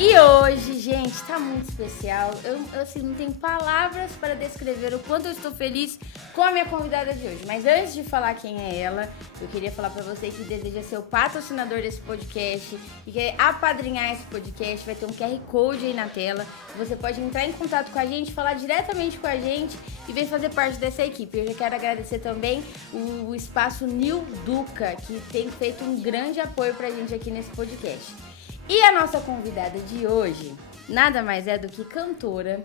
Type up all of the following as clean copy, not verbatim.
E hoje, gente, tá muito especial. Eu assim, não tenho palavras para descrever o quanto eu estou feliz com a minha convidada de hoje. Mas antes de falar quem é ela, eu queria falar para você que deseja ser o patrocinador desse podcast e quer apadrinhar esse podcast. Vai ter um QR Code aí na tela. Você pode entrar em contato com a gente, falar diretamente com a gente e vir fazer parte dessa equipe. Eu já quero agradecer também o Espaço Nil Duca, que tem feito um grande apoio pra gente aqui nesse podcast. E a nossa convidada de hoje, nada mais é do que cantora,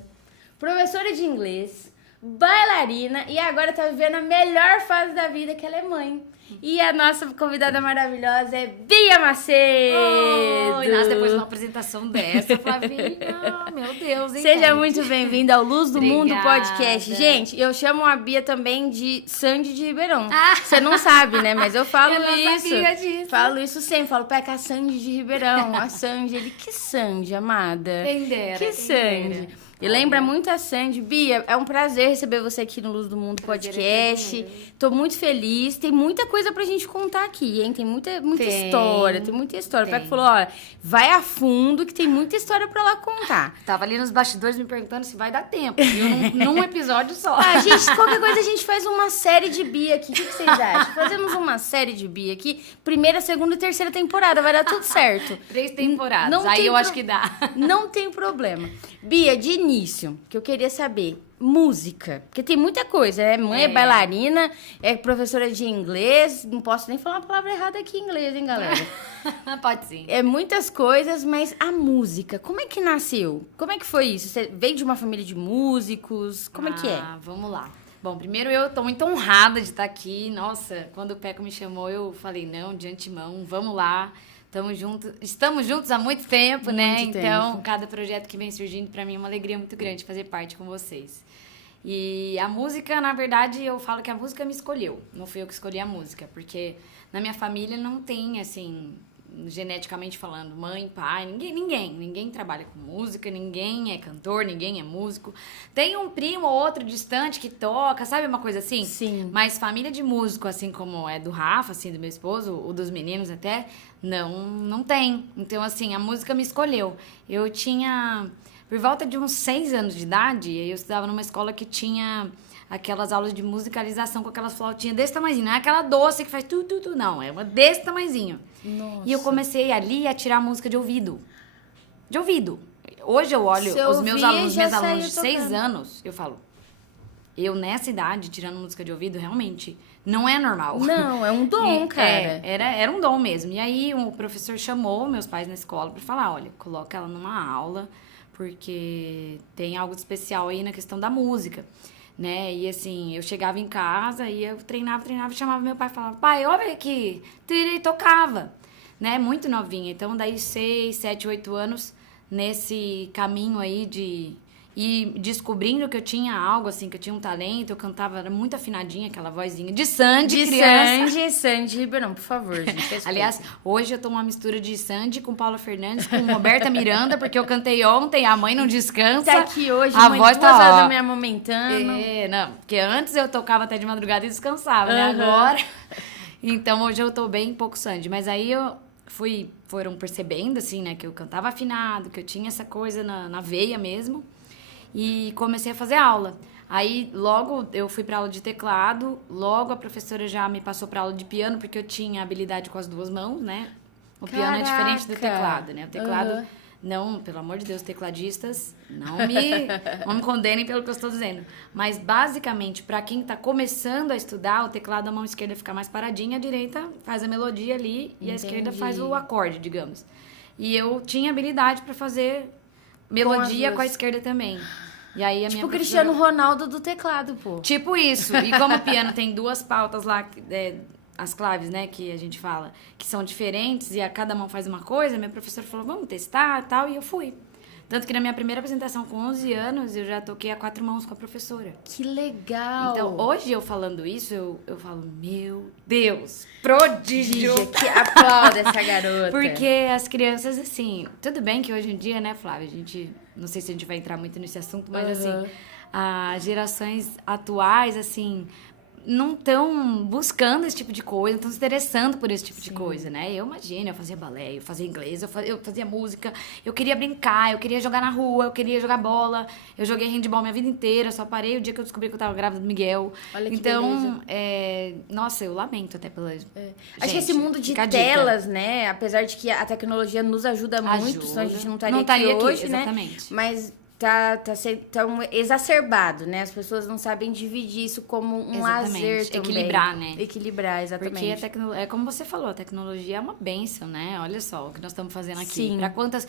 professora de inglês, bailarina e agora tá vivendo a melhor fase da vida, que ela é mãe. E a nossa convidada maravilhosa é Bia Macedo. Oi, nossa, depois de uma apresentação dessa, Flavinha, meu Deus, hein? Seja gente? muito bem-vinda ao Luz do Mundo Obrigada. Podcast. Gente, eu chamo a Bia também de Sandy de Ribeirão. Você não sabe, né? Mas eu falo Eu não isso. sabia disso. Falo isso sempre. Falo, peca a Sandy de Ribeirão. A Sandy, ele, que Sandy, amada? Quem dera, Que quem Sandy. dera. E lembra muito a Sandy. Bia, é um prazer receber você aqui no Luz do Mundo Podcast. Tô muito feliz. Tem muita coisa pra gente contar aqui, hein? Tem muita história. Tem muita história. O Peca falou, ó, vai a fundo que tem muita história pra lá contar. Tava ali nos bastidores me perguntando se vai dar tempo, viu? Num episódio só. Ah, gente, qualquer coisa a gente faz uma série de Bia aqui. O que vocês acham? Fazemos uma série de Bia aqui. Primeira, segunda e terceira temporada. Vai dar tudo certo. 3 temporadas, Não aí tem eu acho que dá. Não tem problema. Bia, de início, que eu queria saber, música. Porque tem muita coisa, né? Mãe é bailarina, é professora de inglês. Não posso nem falar uma palavra errada aqui em inglês, hein, galera? Pode sim. É muitas coisas, mas a música, como é que nasceu? Como é que foi isso? Você veio de uma família de músicos? Como é que é? Vamos lá. Bom, primeiro eu tô muito honrada de estar aqui. Nossa, quando o Peco me chamou, eu falei, não, de antemão, vamos lá. Estamos juntos há muito tempo, né? Muito Então, tempo. cada projeto que vem surgindo, pra mim é uma alegria muito grande fazer parte com vocês. E a música, na verdade, eu falo que a música me escolheu. Não fui eu que escolhi a música, porque na minha família não tem, assim, geneticamente falando, mãe, pai, ninguém trabalha com música, ninguém é cantor, ninguém é músico. Tem um primo ou outro distante que toca, sabe uma coisa assim? Sim. Mas família de músico, assim como é do Rafa, assim, do meu esposo, ou dos meninos até, não tem. Então, assim, a música me escolheu. Eu tinha, por volta de uns 6 anos de idade, eu estudava numa escola que tinha aquelas aulas de musicalização com aquelas flautinhas desse tamanhozinho. Não é aquela doce que faz tu, não. É uma desse tamanhozinho. Nossa. E eu comecei ali a tirar música de ouvido. De ouvido. Hoje eu olho Você os meus ouvia e alunos, já minhas saía alunas de 6 tocando. anos, eu falo, eu nessa idade, tirando música de ouvido, realmente não é normal. Não, é um dom, cara. Era um dom mesmo. E aí o professor chamou meus pais na escola pra falar, olha, coloca ela numa aula, porque tem algo de especial aí na questão da música, né? E assim, eu chegava em casa e eu treinava, chamava meu pai e falava, pai, ouve aqui, e tocava, né? Muito novinha. Então, daí 6, 7, 8 anos nesse caminho aí de ir descobrindo que eu tinha algo, assim, que eu tinha um talento, eu cantava, era muito afinadinha, aquela vozinha de Sandy, De criança. Sandy Ribeirão, por favor, gente. respeita. Aliás, hoje eu tô uma mistura de Sandy com Paula Fernandes, com Roberta Miranda, porque eu cantei ontem, a mãe não descansa. Tá aqui hoje, a mãe, voz 2 horas tá, da ó. manhã amamentando. Não, porque antes eu tocava até de madrugada e descansava, né? Aham. Agora. Então hoje eu tô bem pouco Sandy. Mas aí foram percebendo, assim, né, que eu cantava afinado, que eu tinha essa coisa na veia mesmo. E comecei a fazer aula. Aí, logo, eu fui pra aula de teclado. Logo, a professora já me passou pra aula de piano, porque eu tinha habilidade com as 2 mãos, né? O piano é diferente do Caraca! teclado, né? O teclado, Aham. não, pelo amor de Deus, tecladistas, não me condenem pelo que eu estou dizendo. Mas, basicamente, pra quem tá começando a estudar, o teclado, a mão esquerda fica mais paradinha, a direita faz a melodia ali e a esquerda Entendi. faz o acorde, digamos. E eu tinha habilidade pra fazer melodia as com a duas. esquerda também. E aí a Tipo minha o professora... Cristiano Ronaldo do teclado, pô. Tipo isso. E como o piano tem 2 pautas lá, as claves, né, que a gente fala, que são diferentes e a cada mão faz uma coisa, minha professora falou, vamos testar e tal, e eu fui. Tanto que na minha primeira apresentação com 11 anos, eu já toquei a 4 mãos com a professora. Que legal. Então, hoje eu falando isso, eu falo, meu Deus, prodígio. Gigi, que aplauda essa garota. Porque as crianças, assim, tudo bem que hoje em dia, né, Flávia, a gente, não sei se a gente vai entrar muito nesse assunto, mas assim, as gerações atuais, assim, não estão buscando esse tipo de coisa, não estão se interessando por esse tipo de coisa, né? Eu imagino, eu fazia balé, eu fazia inglês, eu fazia música, eu queria brincar, eu queria jogar na rua, eu queria jogar bola, eu joguei handball minha vida inteira, só parei o dia que eu descobri que eu tava grávida do Miguel. Olha que então, nossa, eu lamento até pela... Acho que esse mundo de telas, né? Apesar de que a tecnologia nos ajuda muito, senão a gente não estaria aqui hoje, né? Exatamente. Mas tá tão exacerbado, né? As pessoas não sabem dividir isso como um lazer também. Equilibrar, né? Equilibrar, exatamente. Porque é como você falou, a tecnologia é uma bênção, né? Olha só o que nós estamos fazendo aqui. Sim. Pra quantas...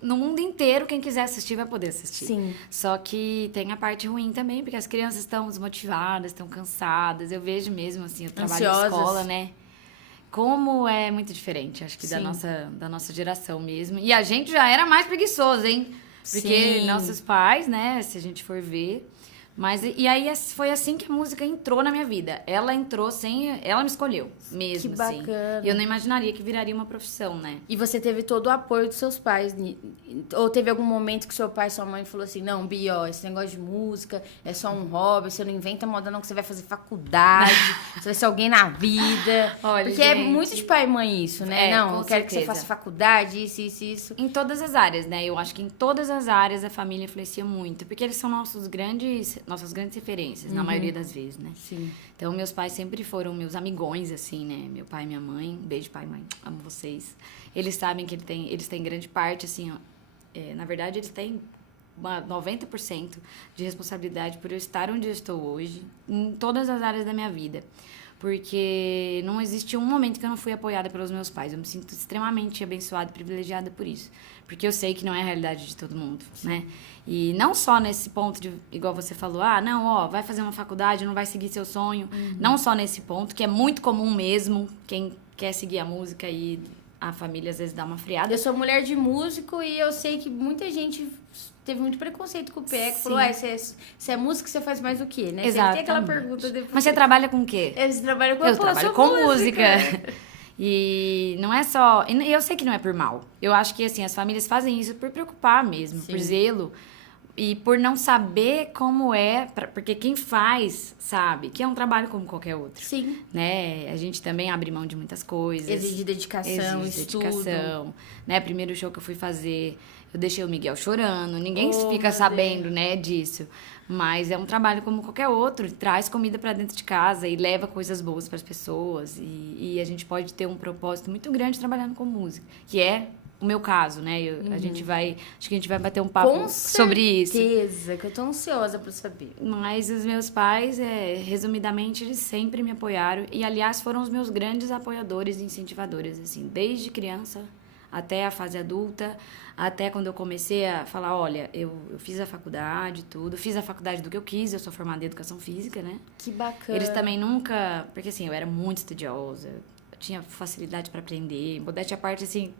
No mundo inteiro, quem quiser assistir vai poder assistir. Sim. Só que tem a parte ruim também, porque as crianças estão desmotivadas, estão cansadas. Eu vejo mesmo, assim, eu trabalho na escola, né? Como é muito diferente, acho que da nossa geração mesmo. E a gente já era mais preguiçoso, hein? Porque nossos pais, né, se a gente for ver... Mas, e aí foi assim que a música entrou na minha vida. Ela entrou ela me escolheu mesmo, que bacana. assim. E eu não imaginaria que viraria uma profissão, né? E você teve todo o apoio dos seus pais? Ou teve algum momento que seu pai e sua mãe falou assim, não, Bi, ó, esse negócio de música é só um hobby, você não inventa moda não, que você vai fazer faculdade, você vai ser alguém na vida. Olha, porque gente, é muito de pai e mãe isso, né? Não, eu quero que você faça faculdade, isso. Em todas as áreas, né? Eu acho que em todas as áreas a família influencia muito. Porque eles são nossas grandes referências, na maioria das vezes, né? Sim. Então, meus pais sempre foram meus amigões, assim, né? Meu pai e minha mãe. Beijo, pai e mãe. Amo vocês. Eles sabem que eles têm grande parte, assim, ó. Na verdade, eles têm 90% de responsabilidade por eu estar onde eu estou hoje, em todas as áreas da minha vida. Porque não existe um momento que eu não fui apoiada pelos meus pais. Eu me sinto extremamente abençoada e privilegiada por isso. Porque eu sei que não é a realidade de todo mundo, né? E não só nesse ponto de, igual você falou, vai fazer uma faculdade, não vai seguir seu sonho. Não só nesse ponto, que é muito comum mesmo, quem quer seguir a música e a família às vezes dá uma friada. Eu sou mulher de músico e eu sei que muita gente teve muito preconceito com o pé, que falou, você é músico, você faz mais o quê, né? Exatamente. Tem aquela pergunta depois. Mas você trabalha com o quê? Você trabalha com Eu trabalho com música. E não é só... E eu sei que não é por mal. Eu acho que, assim, as famílias fazem isso por preocupar mesmo, por zelo. E por não saber como é... Porque quem faz, sabe, que é um trabalho como qualquer outro. Sim. Né? A gente também abre mão de muitas coisas. Exige dedicação, estudo. Né? Primeiro show que eu fui fazer, eu deixei o Miguel chorando. Ninguém fica sabendo, né, disso. Mas é um trabalho como qualquer outro. Traz comida pra dentro de casa e leva coisas boas pras pessoas. E a gente pode ter um propósito muito grande trabalhando com música. Que é o meu caso, né? Acho que a gente vai bater um papo sobre isso. Com certeza, que eu tô ansiosa pra saber. Mas os meus pais, resumidamente, eles sempre me apoiaram. E, aliás, foram os meus grandes apoiadores e incentivadores, assim. Desde criança até a fase adulta, até quando eu comecei a falar, olha, eu fiz a faculdade, tudo. Fiz a faculdade do que eu quis, eu sou formada em Educação Física, né? Que bacana. Eles também nunca... Porque, assim, eu era muito estudiosa, tinha facilidade para aprender, modéstia à parte, assim...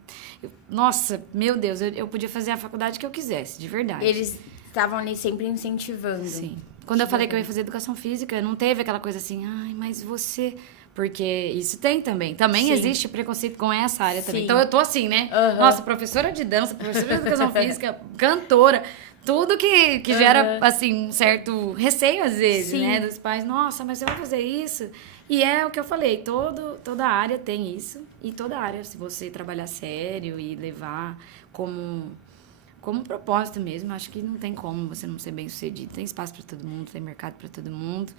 nossa, meu Deus, eu podia fazer a faculdade que eu quisesse, de verdade. Eles estavam ali sempre incentivando. Sim. Quando eu falei que eu ia fazer Educação Física, não teve aquela coisa assim, ai, mas você... Porque isso tem também. Também existe preconceito com essa área também. Então, eu tô assim, né? Nossa, professora de dança, professora de Educação Física, cantora... Tudo que gera, assim, um certo receio, às vezes, né? Dos pais, nossa, mas você vai fazer isso? E é o que eu falei, toda área tem isso. E toda área, se você trabalhar sério e levar como propósito mesmo, acho que não tem como você não ser bem-sucedido. Tem espaço para todo mundo, tem mercado para todo mundo.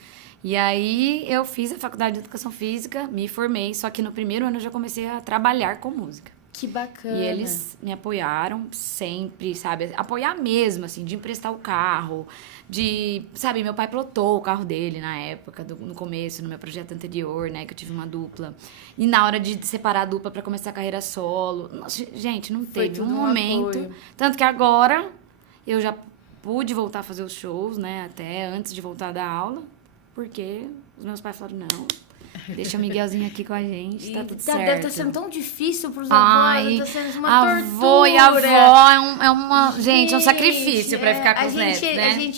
E aí, eu fiz a faculdade de Educação Física, me formei, só que no primeiro ano eu já comecei a trabalhar com música. Que bacana. E eles me apoiaram sempre, sabe? Apoiar mesmo, assim, de emprestar o carro, sabe? Meu pai plotou o carro dele na época, no começo, no meu projeto anterior, né? Que eu tive uma dupla. E na hora de separar a dupla pra começar a carreira solo. Nossa, gente, não teve um momento. Apoio. Tanto que agora eu já pude voltar a fazer os shows, né? Até antes de voltar a dar aula, porque os meus pais falaram, não... Deixa o Miguelzinho aqui com a gente, tá tudo certo. Deve estar sendo tão difícil pros avós, tá sendo uma tortura. Avô e avó é uma... Gente, é um sacrifício pra ficar com os netos, né?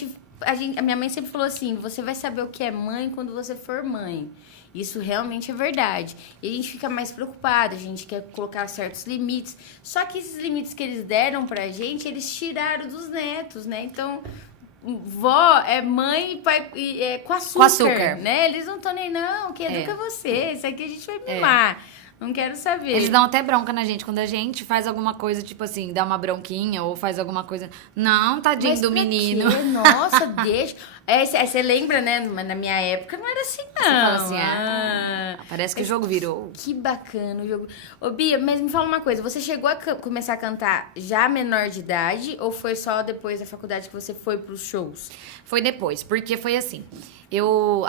A minha mãe sempre falou assim, você vai saber o que é mãe quando você for mãe. Isso realmente é verdade. E a gente fica mais preocupado, a gente quer colocar certos limites. Só que esses limites que eles deram pra gente, eles tiraram dos netos, né? Então... vó é mãe e pai é com açúcar, Com açúcar. né? Eles não estão nem, não, quem educa é você, isso aqui a gente vai mimar. Não quero saber. Eles dão até bronca na gente quando a gente faz alguma coisa, tipo assim, dá uma bronquinha ou faz alguma coisa. Não, tadinho do menino. Quê? Nossa, deixa. Você lembra, né? Na minha época não era assim, não. Você fala assim, parece que o jogo virou. Que bacana o jogo. Ô, Bia, mas me fala uma coisa. Você chegou a começar a cantar já menor de idade ou foi só depois da faculdade que você foi pros shows? Foi depois, porque foi assim. Eu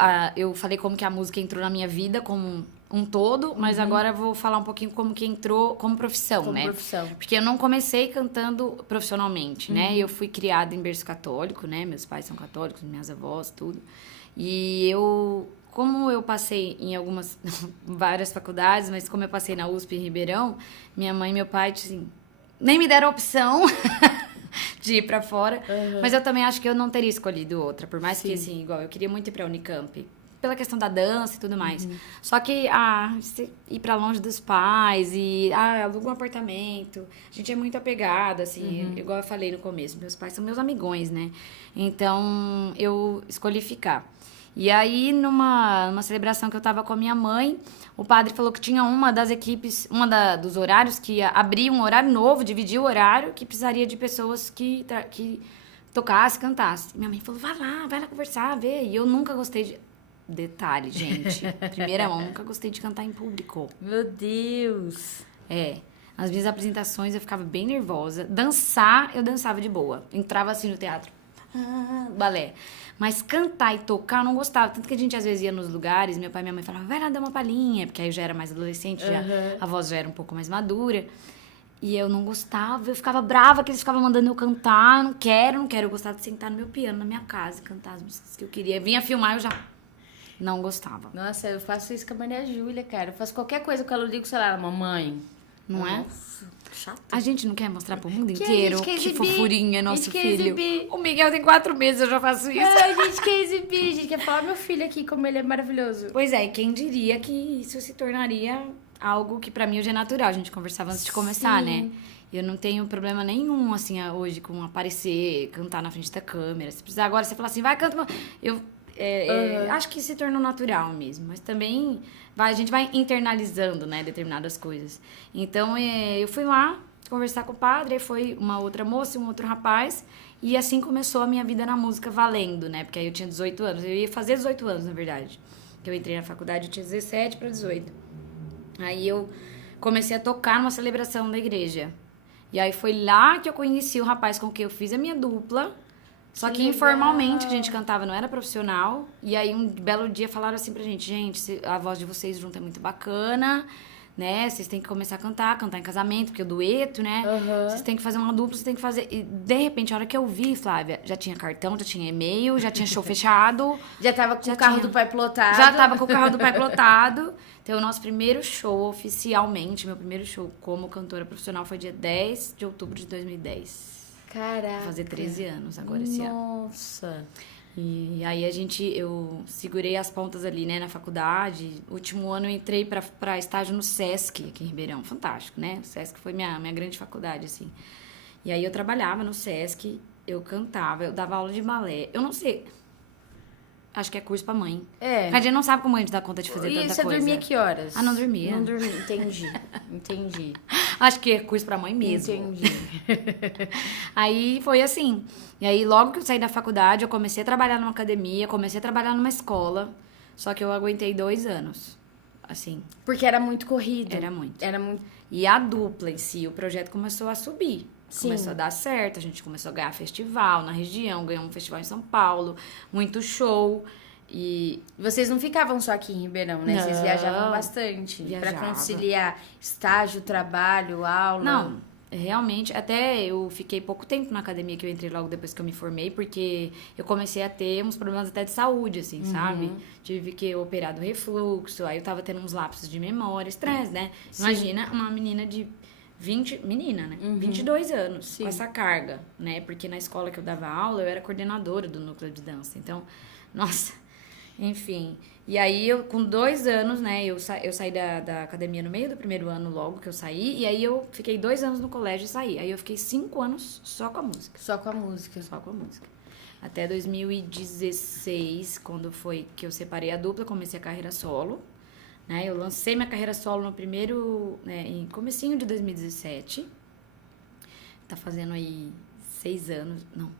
falei como que a música entrou na minha vida como um todo, mas agora eu vou falar um pouquinho como que entrou como profissão, Como né? profissão. Porque eu não comecei cantando profissionalmente, né? Eu fui criada em berço católico, né? Meus pais são católicos, minhas avós, tudo. E como eu passei em várias faculdades, mas como eu passei na USP em Ribeirão, minha mãe e meu pai, assim, nem me deram opção de ir pra fora. Mas eu também acho que eu não teria escolhido outra, por mais que, assim, igual, eu queria muito ir pra Unicamp. Pela questão da dança e tudo mais. Só que, ir pra longe dos pais e, aluga um apartamento. A gente é muito apegado, assim, igual eu falei no começo. Meus pais são meus amigões, né? Então, eu escolhi ficar. E aí, numa celebração que eu tava com a minha mãe, o padre falou que tinha uma das equipes, dos horários, que ia abrir um horário novo, dividir o horário, que precisaria de pessoas que tocasse, cantasse. E minha mãe falou, vai lá conversar, vê. E eu nunca gostei de... Detalhe, gente. Primeira mão, nunca gostei de cantar em público. Meu Deus. Nas minhas apresentações eu ficava bem nervosa. Dançar, eu dançava de boa. Entrava assim no teatro. Balé. Mas cantar e tocar eu não gostava. Tanto que a gente às vezes ia nos lugares, meu pai e minha mãe falavam, vai lá dar uma palhinha. Porque aí eu já era mais adolescente, a voz já era um pouco mais madura. E eu não gostava, eu ficava brava que eles ficavam mandando eu cantar. Não quero. Eu gostava de sentar no meu piano, na minha casa, e cantar as músicas que eu queria. Vinha filmar, eu já... não gostava. Nossa, eu faço isso com a Maria Júlia, cara. Eu faço qualquer coisa que ela liga, sei lá, mamãe. Não é? Nossa, chato. A gente não quer mostrar pro mundo Que inteiro a gente quer que exibir, fofurinha é nosso a gente quer filho. exibir. O Miguel tem 4 meses, eu já faço isso. A gente quer exibir, a gente quer falar meu filho aqui, como ele é maravilhoso. Pois é, quem diria que isso se tornaria algo que pra mim hoje é natural. A gente conversava antes de começar, né? Eu não tenho problema nenhum, assim, hoje com aparecer, cantar na frente da câmera. Se precisar agora, você falar assim, vai, canta. Acho que se tornou natural mesmo, mas também a gente vai internalizando, né, determinadas coisas. Então, eu fui lá conversar com o padre, aí foi uma outra moça e um outro rapaz, e assim começou a minha vida na música valendo, né, porque aí eu tinha 18 anos, eu ia fazer 18 anos, na verdade, que eu entrei na faculdade, eu tinha 17 para 18. Aí eu comecei a tocar numa celebração da igreja, e aí foi lá que eu conheci o rapaz com quem eu fiz a minha dupla. Só que informalmente a gente cantava, não era profissional. E aí um belo dia falaram assim pra gente, a voz de vocês junto é muito bacana, né? Vocês têm que começar a cantar em casamento, porque é dueto, né? Vocês têm que fazer uma dupla, vocês têm que fazer... E de repente, a hora que eu vi, Flávia, já tinha cartão, já tinha e-mail, já tinha show fechado. Já tava com o carro do pai plotado. Já tava com o carro do pai plotado. Então, o nosso primeiro show, oficialmente, meu primeiro show como cantora profissional foi dia 10 de outubro de 2010. Caraca. Vai fazer 13 anos agora esse ano. Nossa. E aí eu segurei as pontas ali, né, na faculdade. Último ano eu entrei pra estágio no Sesc, aqui em Ribeirão. Fantástico, né? O Sesc foi minha grande faculdade, assim. E aí eu trabalhava no Sesc, eu cantava, eu dava aula de balé. Eu não sei... Acho que é curso pra mãe. A gente não sabe como a gente dá conta de fazer tanta coisa. E você dormia que horas? Não dormia. Não dormia, entendi. Acho que é curso pra mãe mesmo. Entendi. Aí foi assim. E aí, logo que eu saí da faculdade, eu comecei a trabalhar numa academia, comecei a trabalhar numa escola. Só que eu aguentei 2 anos. Assim. Porque era muito corrido. Era muito. Era muito. E a dupla em si, o projeto começou a subir. Sim. Começou a dar certo, a gente começou a ganhar festival na região, ganhou um festival em São Paulo, muito show. E vocês não ficavam só aqui em Ribeirão, né? Não, vocês viajavam bastante. Pra conciliar estágio, trabalho, aula. Não, realmente, até eu fiquei pouco tempo na academia que eu entrei logo depois que eu me formei, porque eu comecei a ter uns problemas até de saúde, assim, sabe? Tive que operar do refluxo, aí eu tava tendo uns lapsos de memória, estresse, né? Sim. Imagina uma menina de 22 anos, sim, com essa carga, né? Porque na escola que eu dava aula, eu era coordenadora do núcleo de dança. Então, nossa, enfim. E aí, eu com 2 anos, né? Eu saí da academia no meio do primeiro ano, logo que eu saí. E aí, eu fiquei 2 anos no colégio e saí. Aí, eu fiquei 5 anos só com a música. Só com a música. Só com a música. até 2016, quando foi que eu separei a dupla, comecei a carreira solo. Né? Eu lancei minha carreira solo no primeiro, em comecinho de 2017. Tá fazendo aí 6 anos. Não,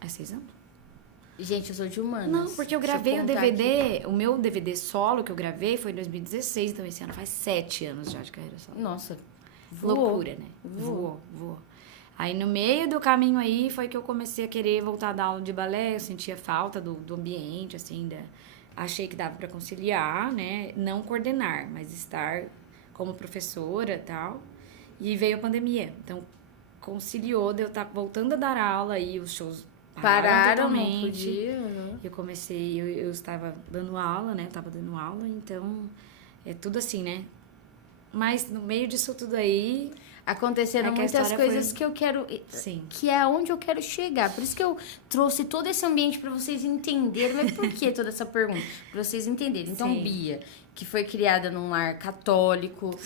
é 6 anos? Gente, eu sou de humanas. Não, porque eu gravei o DVD, aqui. O meu DVD solo que eu gravei foi em 2016, então esse ano faz 7 anos já de carreira solo. Nossa, voou. Loucura, né? Voou. Aí no meio do caminho aí foi que eu comecei a querer voltar a dar aula de balé, eu sentia falta do ambiente, assim, achei que dava para conciliar, né? Não coordenar, mas estar como professora e tal. E veio a pandemia, então conciliou de eu estar voltando a dar aula e os shows pararam totalmente. Não podia, uhum. Eu estava dando aula, né? Eu estava dando aula, então é tudo assim, né? Mas no meio disso tudo aí... Aconteceram muitas coisas que eu quero... Sim. Que é onde eu quero chegar. Por isso que eu trouxe todo esse ambiente para vocês entenderem. Mas por que toda essa pergunta? Para vocês entenderem. Então, sim. Bia, que foi criada num lar católico,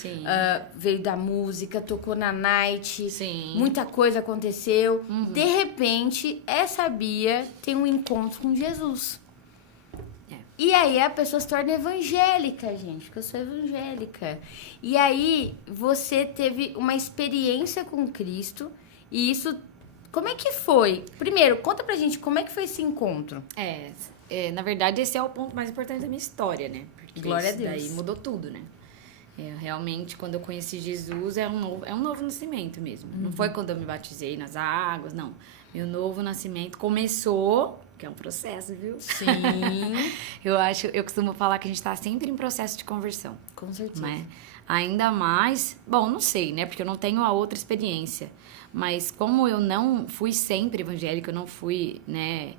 veio da música, tocou na night, sim. Muita coisa aconteceu. Uhum. De repente, essa Bia tem um encontro com Jesus. E aí a pessoa se torna evangélica, gente, porque eu sou evangélica. E aí você teve uma experiência com Cristo e isso... Como é que foi? Primeiro, conta pra gente como é que foi esse encontro. Na verdade, esse é o ponto mais importante da minha história, né? Porque glória a Deus. Daí mudou tudo, né? Realmente, quando eu conheci Jesus, é um novo nascimento mesmo. Uhum. Não foi quando eu me batizei nas águas, não. Meu novo nascimento começou... Que é um processo, viu? Sim. Eu costumo falar que a gente tá sempre em processo de conversão. Com certeza. Né? Ainda mais... Bom, não sei, né? Porque eu não tenho a outra experiência. Mas como eu não fui sempre evangélica, eu não fui, né?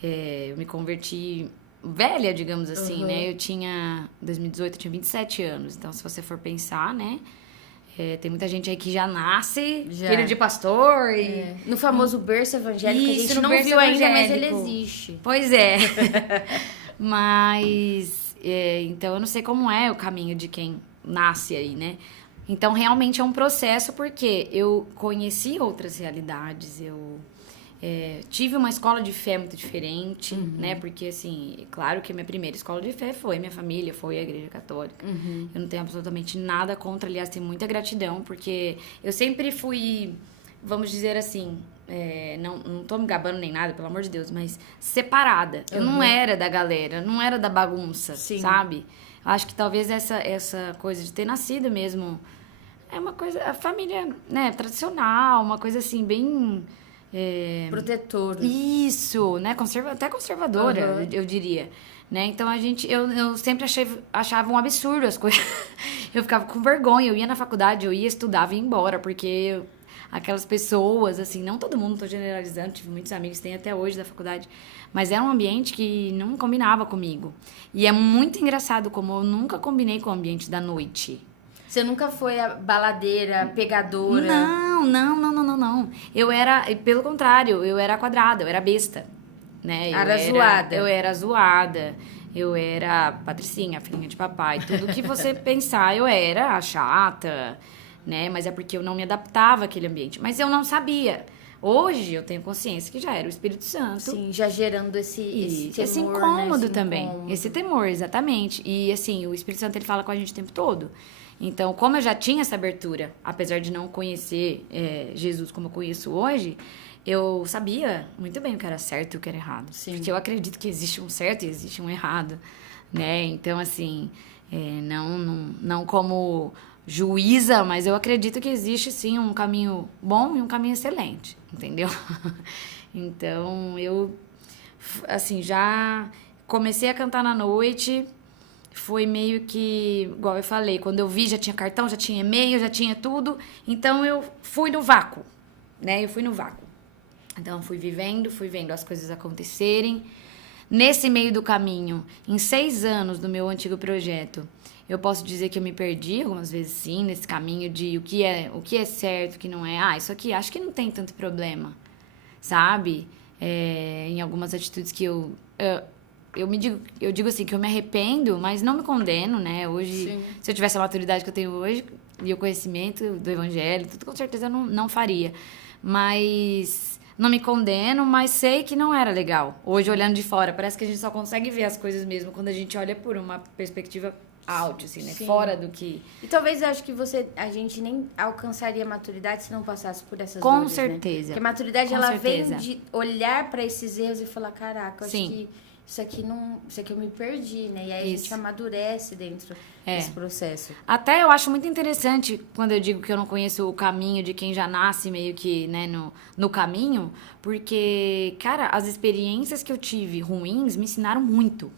Eu me converti velha, digamos assim, uhum. Né? Em 2018, eu tinha 27 anos. Então, se você for pensar, né? Tem muita gente aí que já nasce filho de pastor. No famoso berço evangélico, isso, a gente não viu ainda, mas ele existe. Pois é. Mas, então, eu não sei como é o caminho de quem nasce aí, né? Então, realmente é um processo, porque eu conheci outras realidades, eu tive uma escola de fé muito diferente, uhum. Né? Porque, assim, claro que a minha primeira escola de fé foi minha família, foi a Igreja Católica. Uhum. Eu não tenho absolutamente nada contra, aliás, tenho muita gratidão, porque eu sempre fui, vamos dizer assim, não tô me gabando nem nada, pelo amor de Deus, mas separada. Uhum. Eu não era da galera, não era da bagunça, sim. Sabe? Acho que talvez essa coisa de ter nascido mesmo é uma coisa, a família, né, tradicional, uma coisa assim, bem... protetor. Isso, né? Até conservadora, uhum. Eu diria. Né? Então, eu sempre achava um absurdo as coisas. Eu ficava com vergonha, eu ia na faculdade, eu ia, estudava e ia embora, porque aquelas pessoas, assim, não todo mundo, tô generalizando, tive muitos amigos, tem até hoje da faculdade, mas era um ambiente que não combinava comigo. E é muito engraçado como eu nunca combinei com o ambiente da noite. Você nunca foi a baladeira, pegadora? Não. Eu era, pelo contrário, eu era quadrada, eu era besta. Né? Zoada. Eu era zoada. Eu era patricinha, filhinha de papai. Tudo que você pensar, eu era a chata, né? Mas é porque eu não me adaptava àquele ambiente. Mas eu não sabia. Hoje eu tenho consciência que já era o Espírito Santo. Sim, já gerando esse temor, esse incômodo, né? também. Incômodo. Esse temor, exatamente. E assim, o Espírito Santo, ele fala com a gente o tempo todo. Então, como eu já tinha essa abertura, apesar de não conhecer Jesus como eu conheço hoje, eu sabia muito bem o que era certo e o que era errado. Sim. Porque eu acredito que existe um certo e existe um errado, né? Então, assim, não como juíza, mas eu acredito que existe, sim, um caminho bom e um caminho excelente, entendeu? Então, eu, assim, já comecei a cantar na noite... Foi meio que, igual eu falei, quando eu vi já tinha cartão, já tinha e-mail, já tinha tudo. Então, eu fui no vácuo, né? Então, fui vendo as coisas acontecerem. Nesse meio do caminho, em 6 anos do meu antigo projeto, eu posso dizer que eu me perdi algumas vezes, sim, nesse caminho de o que é certo, o que não é. Isso aqui, acho que não tem tanto problema, sabe? Em algumas atitudes que eu digo assim, que eu me arrependo, mas não me condeno, né? Hoje, sim. Se eu tivesse a maturidade que eu tenho hoje e o conhecimento do evangelho, tudo, com certeza eu não faria. Mas Não me condeno, mas sei que não era legal. Hoje, olhando de fora, parece que a gente só consegue ver as coisas mesmo quando a gente olha por uma perspectiva out, assim, né? Sim. Fora do que... E talvez eu acho que a gente nem alcançaria a maturidade se não passasse por essas Com dores, certeza. Né? Porque a maturidade, Com ela certeza. vem de olhar pra esses erros e falar, caraca, eu acho Sim. que isso aqui eu me perdi, né? E aí a gente amadurece dentro desse processo. Até eu acho muito interessante quando eu digo que eu não conheço o caminho de quem já nasce meio que, né, no caminho, porque, cara, as experiências que eu tive ruins me ensinaram muito.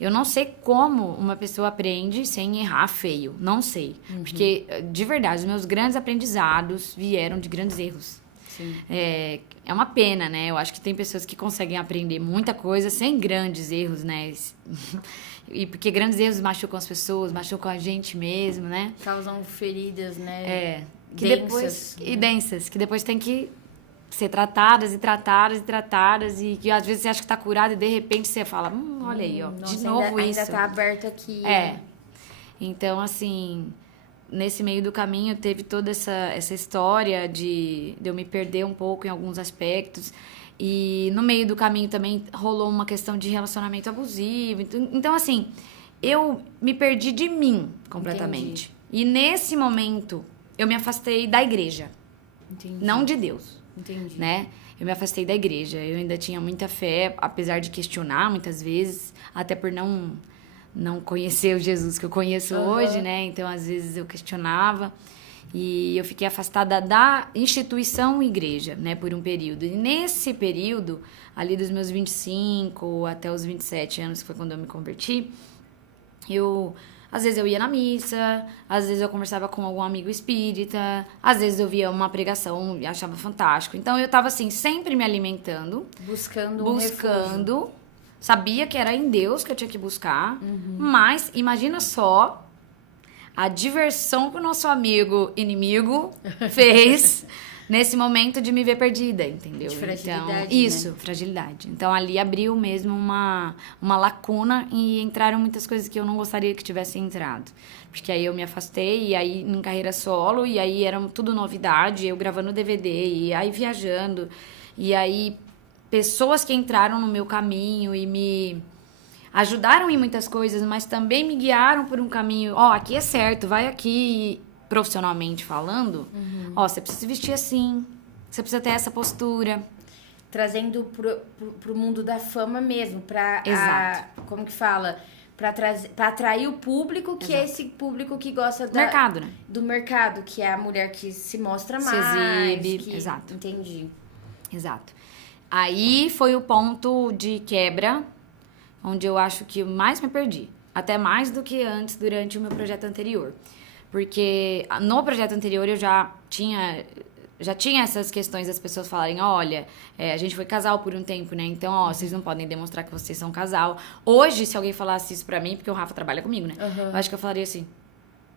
Eu não sei como uma pessoa aprende sem errar feio. Não sei. Porque, de verdade, os meus grandes aprendizados vieram de grandes erros. Sim. É uma pena, né? Eu acho que tem pessoas que conseguem aprender muita coisa sem grandes erros, né? E porque grandes erros machucam as pessoas, machucam a gente mesmo, né? Causam feridas, né? Que densas, depois, né? e densas, que depois tem que ser tratadas e tratadas e tratadas, e que às vezes você acha que tá curado e de repente você fala, olha aí, ó, Nossa, de novo isso. Ainda tá aberto aqui. Então, assim, nesse meio do caminho teve toda essa história de eu me perder um pouco em alguns aspectos. E no meio do caminho também rolou uma questão de relacionamento abusivo. Então, assim, eu me perdi de mim completamente. Entendi. E nesse momento, eu me afastei da igreja. Entendi. Não de Deus. Entendi. Né? Eu me afastei da igreja. Eu ainda tinha muita fé, apesar de questionar muitas vezes, até por não conhecer o Jesus que eu conheço hoje, né? Então, às vezes, eu questionava. E eu fiquei afastada da instituição igreja, né? Por um período. E nesse período, ali dos meus 25 até os 27 anos, que foi quando eu me converti, às vezes eu ia na missa, às vezes eu conversava com algum amigo espírita, às vezes eu via uma pregação e achava fantástico. Então, eu tava, assim, sempre me alimentando. Buscando. Sabia que era em Deus que eu tinha que buscar. Mas, imagina só a diversão que o nosso amigo inimigo fez nesse momento de me ver perdida, entendeu? De fragilidade, então, né? isso, fragilidade. Então, ali abriu mesmo uma lacuna e entraram muitas coisas que eu não gostaria que tivessem entrado. Porque aí eu me afastei, e aí em carreira solo, e aí era tudo novidade, eu gravando DVD, e aí viajando, e aí pessoas que entraram no meu caminho e me ajudaram em muitas coisas, mas também me guiaram por um caminho, aqui é certo, vai aqui, profissionalmente falando, você precisa se vestir assim, você precisa ter essa postura. Trazendo pro mundo da fama mesmo, como que fala? Pra atrair o público, que é esse público que gosta Mercado, né? do mercado, que é a mulher que se mostra Se mais. exibe, exato. Entendi. Exato. Aí foi o ponto de quebra, onde eu acho que mais me perdi. Até mais do que antes, durante o meu projeto anterior. Porque no projeto anterior eu já tinha essas questões das pessoas falarem, olha, a gente foi casal por um tempo, né? Então, vocês não podem demonstrar que vocês são casal. Hoje, se alguém falasse isso pra mim, porque o Rafa trabalha comigo, né? Eu acho que eu falaria assim,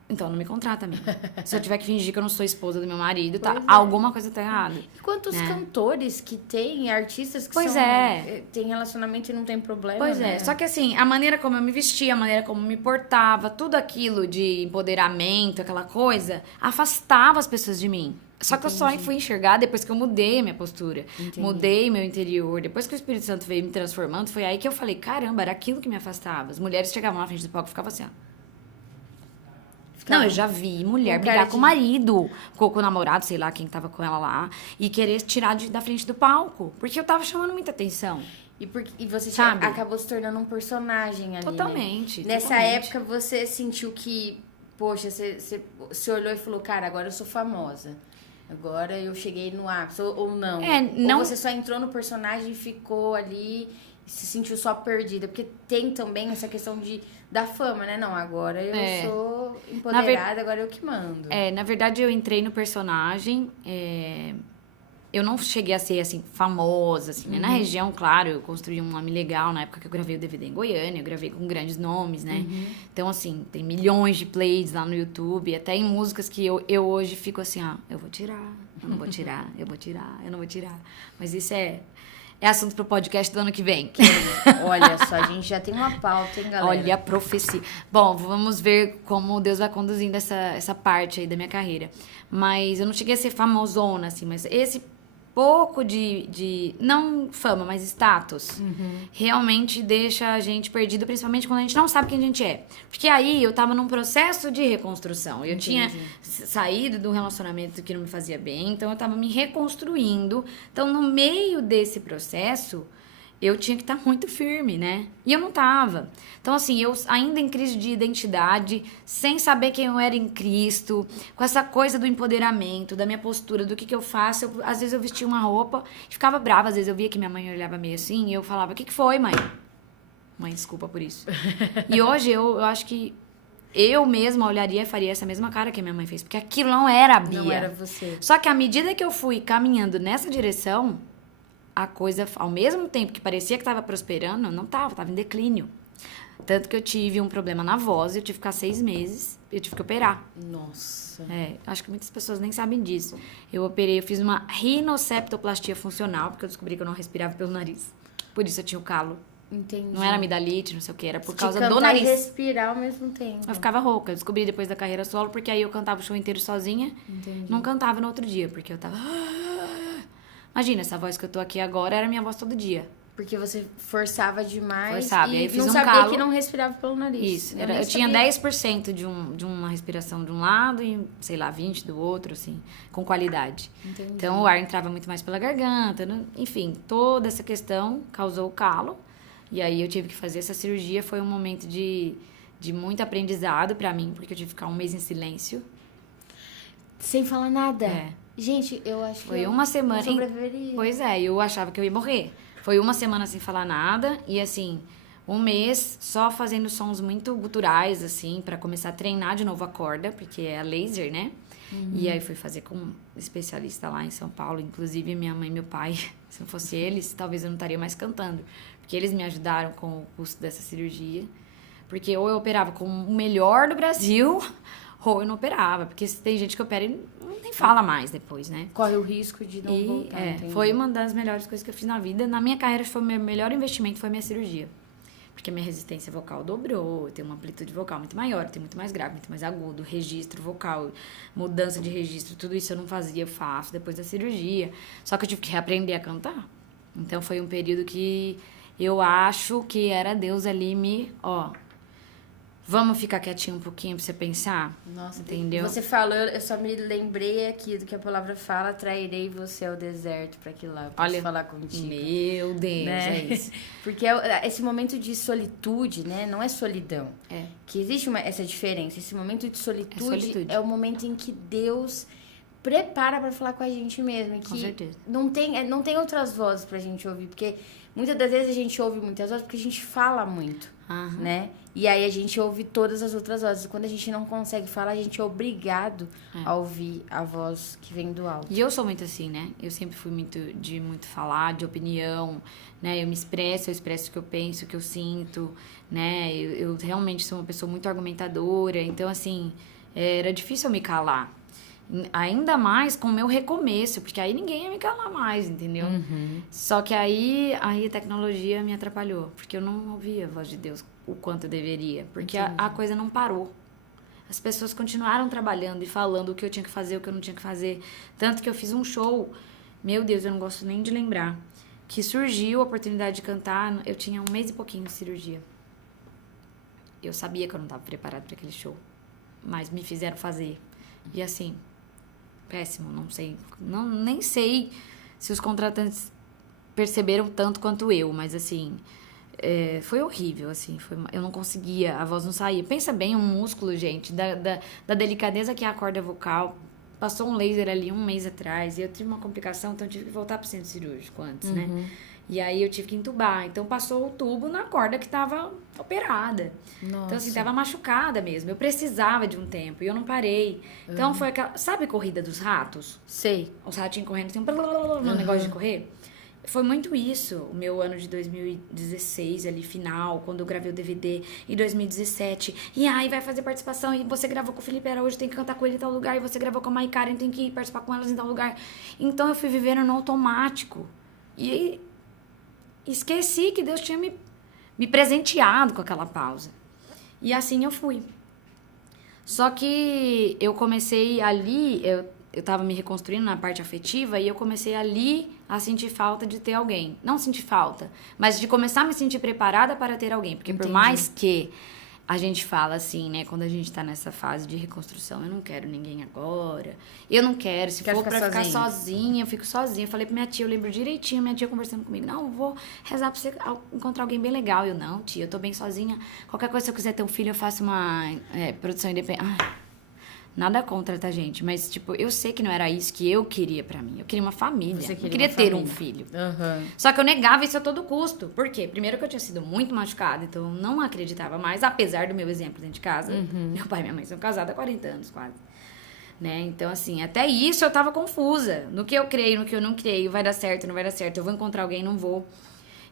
então não me contrata mesmo. Se eu tiver que fingir que eu não sou esposa do meu marido, alguma coisa tá errada. E quantos cantores que tem, artistas que tem relacionamento e não tem problema, Pois né? Só que assim, a maneira como eu me vestia, a maneira como eu me portava, tudo aquilo de empoderamento, aquela coisa, afastava as pessoas de mim. Só que eu só fui enxergar depois que eu mudei a minha postura. Mudei meu interior. Depois que o Espírito Santo veio me transformando, foi aí que eu falei, caramba, era aquilo que me afastava. As mulheres chegavam na frente do palco e ficavam assim, ó. Não, eu já vi mulher brigar com o marido, com o namorado, sei lá, quem tava com ela lá, e querer tirar da frente do palco, porque eu tava chamando muita atenção. E você Sabe? acabou se tornando um personagem ali, Totalmente. né? Nessa totalmente. época, você sentiu que, poxa, você olhou e falou, cara, agora eu sou famosa. Agora eu cheguei no ápice, ou não? não. Ou você só entrou no personagem e ficou ali e se sentiu só perdida? Porque tem também essa questão da fama, né? Não, agora eu sou empoderada, agora eu que mando. Na verdade, eu entrei no personagem, eu não cheguei a ser, assim, famosa, assim, né? Na região, claro, eu construí um nome legal na época que eu gravei o DVD em Goiânia, eu gravei com grandes nomes, né? Então, assim, tem milhões de plays lá no YouTube, até em músicas que eu hoje fico assim, eu vou tirar, eu não vou tirar, eu vou tirar, eu não vou tirar. Mas isso é assunto pro podcast do ano que vem. Olha só, a gente já tem uma pauta, hein, galera? Olha a profecia. Bom, vamos ver como Deus vai conduzindo essa parte aí da minha carreira. Mas eu não cheguei a ser famosona, assim, mas esse pouco não fama, mas status, realmente deixa a gente perdido, principalmente quando a gente não sabe quem a gente é. Porque aí eu tava num processo de reconstrução. Eu tinha saído do relacionamento que não me fazia bem, então eu tava me reconstruindo. Então, no meio desse processo, eu tinha que estar muito firme, né? E eu não tava. Então, assim, eu ainda em crise de identidade, sem saber quem eu era em Cristo, com essa coisa do empoderamento, da minha postura, do que eu faço. Às vezes eu vestia uma roupa e ficava brava. Às vezes eu via que minha mãe olhava meio assim e eu falava, o que foi, mãe? Mãe, desculpa por isso. E hoje eu acho que eu mesma olharia e faria essa mesma cara que a minha mãe fez. Porque aquilo não era a Bia. Não era você. Só que à medida que eu fui caminhando nessa direção, a coisa, ao mesmo tempo que parecia que estava prosperando, não estava em declínio. Tanto que eu tive um problema na voz, eu tive que ficar 6 meses, eu tive que operar. Nossa. Acho que muitas pessoas nem sabem disso. Eu fiz uma rinoceptoplastia funcional, porque eu descobri que eu não respirava pelo nariz. Por isso eu tinha o calo. Entendi. Não era amidalite, não sei o que, era por Você causa tinha que do cantar nariz. e respirar ao mesmo tempo. Eu ficava rouca. Eu descobri depois da carreira solo, porque aí eu cantava o show inteiro sozinha. Entendi. Não cantava no outro dia, porque eu tava... Imagina, essa voz que eu tô aqui agora era minha voz todo dia. Porque você forçava demais Forçava, e aí e eu fiz não um sabia calo. que não respirava pelo nariz. Isso, eu tinha 10% de uma respiração de um lado e, sei lá, 20% do outro, assim, com qualidade. Entendi. Então, o ar entrava muito mais pela garganta, né? Enfim, toda essa questão causou o calo. E aí, eu tive que fazer essa cirurgia. Foi um momento de muito aprendizado pra mim, porque eu tive que ficar 1 mês em silêncio. Sem falar nada? É. Gente, eu acho que Foi uma semana... não sobreviveria. Pois é, eu achava que eu ia morrer. Foi 1 semana sem falar nada e, assim, 1 mês só fazendo sons muito guturais, assim, pra começar a treinar de novo a corda, porque é a laser, né? E aí fui fazer com um especialista lá em São Paulo, inclusive minha mãe e meu pai. Se não fosse eles, talvez eu não estaria mais cantando. Porque eles me ajudaram com o custo dessa cirurgia. Porque ou eu operava com o melhor do Brasil, ou eu não operava. Porque tem gente que opera e nem fala mais depois, né? Corre o risco de não voltar. Foi uma das melhores coisas que eu fiz na vida. Na minha carreira, foi o meu melhor investimento, foi a minha cirurgia. Porque a minha resistência vocal dobrou, eu tenho uma amplitude vocal muito maior, eu tenho muito mais grave, muito mais agudo, registro vocal, mudança de registro, tudo isso eu não fazia, eu faço depois da cirurgia. Só que eu tive que reaprender a cantar. Então foi um período que eu acho que era Deus ali vamos ficar quietinho um pouquinho pra você pensar? Nossa, entendeu? Você falou, eu só me lembrei aqui do que a palavra fala, trairei você ao deserto pra que lá eu possa falar contigo. Meu Deus, né? é isso. Porque esse momento de solitude, né, não é solidão. É. Que existe essa diferença. Esse momento de solitude. é o momento em que Deus prepara pra falar com a gente mesmo. Que com certeza. Não tem outras vozes pra gente ouvir, porque muitas das vezes a gente ouve muitas vozes porque a gente fala muito, né? E aí a gente ouve todas as outras vozes. Quando a gente não consegue falar, a gente é obrigado a ouvir a voz que vem do alto. E eu sou muito assim, né? Eu sempre fui muito falar, de opinião, né? Eu expresso o que eu penso, o que eu sinto, né? Eu realmente sou uma pessoa muito argumentadora. Então, assim, era difícil eu me calar. Ainda mais com o meu recomeço, porque aí ninguém ia me calar mais, entendeu? Só que aí a tecnologia me atrapalhou, porque eu não ouvia a voz de Deus o quanto eu deveria, porque a coisa não parou. As pessoas continuaram trabalhando e falando o que eu tinha que fazer, o que eu não tinha que fazer. Tanto que eu fiz um show, meu Deus, eu não gosto nem de lembrar, que surgiu a oportunidade de cantar, eu tinha 1 mês e pouquinho de cirurgia. Eu sabia que eu não estava preparada para aquele show, mas me fizeram fazer. E assim, péssimo, não sei, nem sei se os contratantes perceberam tanto quanto eu, mas assim, foi horrível, assim, eu não conseguia, a voz não saía. Pensa bem, um músculo, gente, da delicadeza que é a corda vocal, passou um laser ali 1 mês atrás, e eu tive uma complicação, então eu tive que voltar pro centro cirúrgico antes, né? E aí eu tive que entubar, então passou o tubo na corda que tava operada. Nossa. Então assim, tava machucada mesmo, eu precisava de um tempo, e eu não parei. Então foi aquela, sabe corrida dos ratos? Sei. Os ratinhos correndo, assim, no negócio de correr. Foi muito isso, o meu ano de 2016, ali, final, quando eu gravei o DVD, em 2017. E aí, vai fazer participação, e você gravou com o Felipe Araújo, tem que cantar com ele em tal lugar, e você gravou com a Maikaren, tem que participar com elas em tal lugar. Então, eu fui vivendo no automático. E esqueci que Deus tinha me presenteado com aquela pausa. E assim eu fui. Só que eu comecei ali, eu tava me reconstruindo na parte afetiva e eu comecei ali a sentir falta de ter alguém. Não sentir falta, mas de começar a me sentir preparada para ter alguém. Porque por mais que a gente fala assim, né, quando a gente tá nessa fase de reconstrução, eu não quero ninguém agora, eu não quero, se for pra ficar sozinha, eu fico sozinha. Eu falei pra minha tia, eu lembro direitinho, minha tia conversando comigo, não, eu vou rezar pra você encontrar alguém bem legal. Eu, não, tia, eu tô bem sozinha, qualquer coisa, se eu quiser ter um filho, eu faço uma produção independente. Nada contra, tá, gente? Mas, tipo, eu sei que não era isso que eu queria pra mim. Eu queria uma família. Eu queria ter um filho. Só que eu negava isso a todo custo. Por quê? Primeiro que eu tinha sido muito machucada, então eu não acreditava mais, apesar do meu exemplo dentro de casa. Meu pai e minha mãe são casados há 40 anos, quase. Né? Então, assim, até isso eu tava confusa. No que eu creio, no que eu não creio. Vai dar certo, não vai dar certo. Eu vou encontrar alguém, não vou.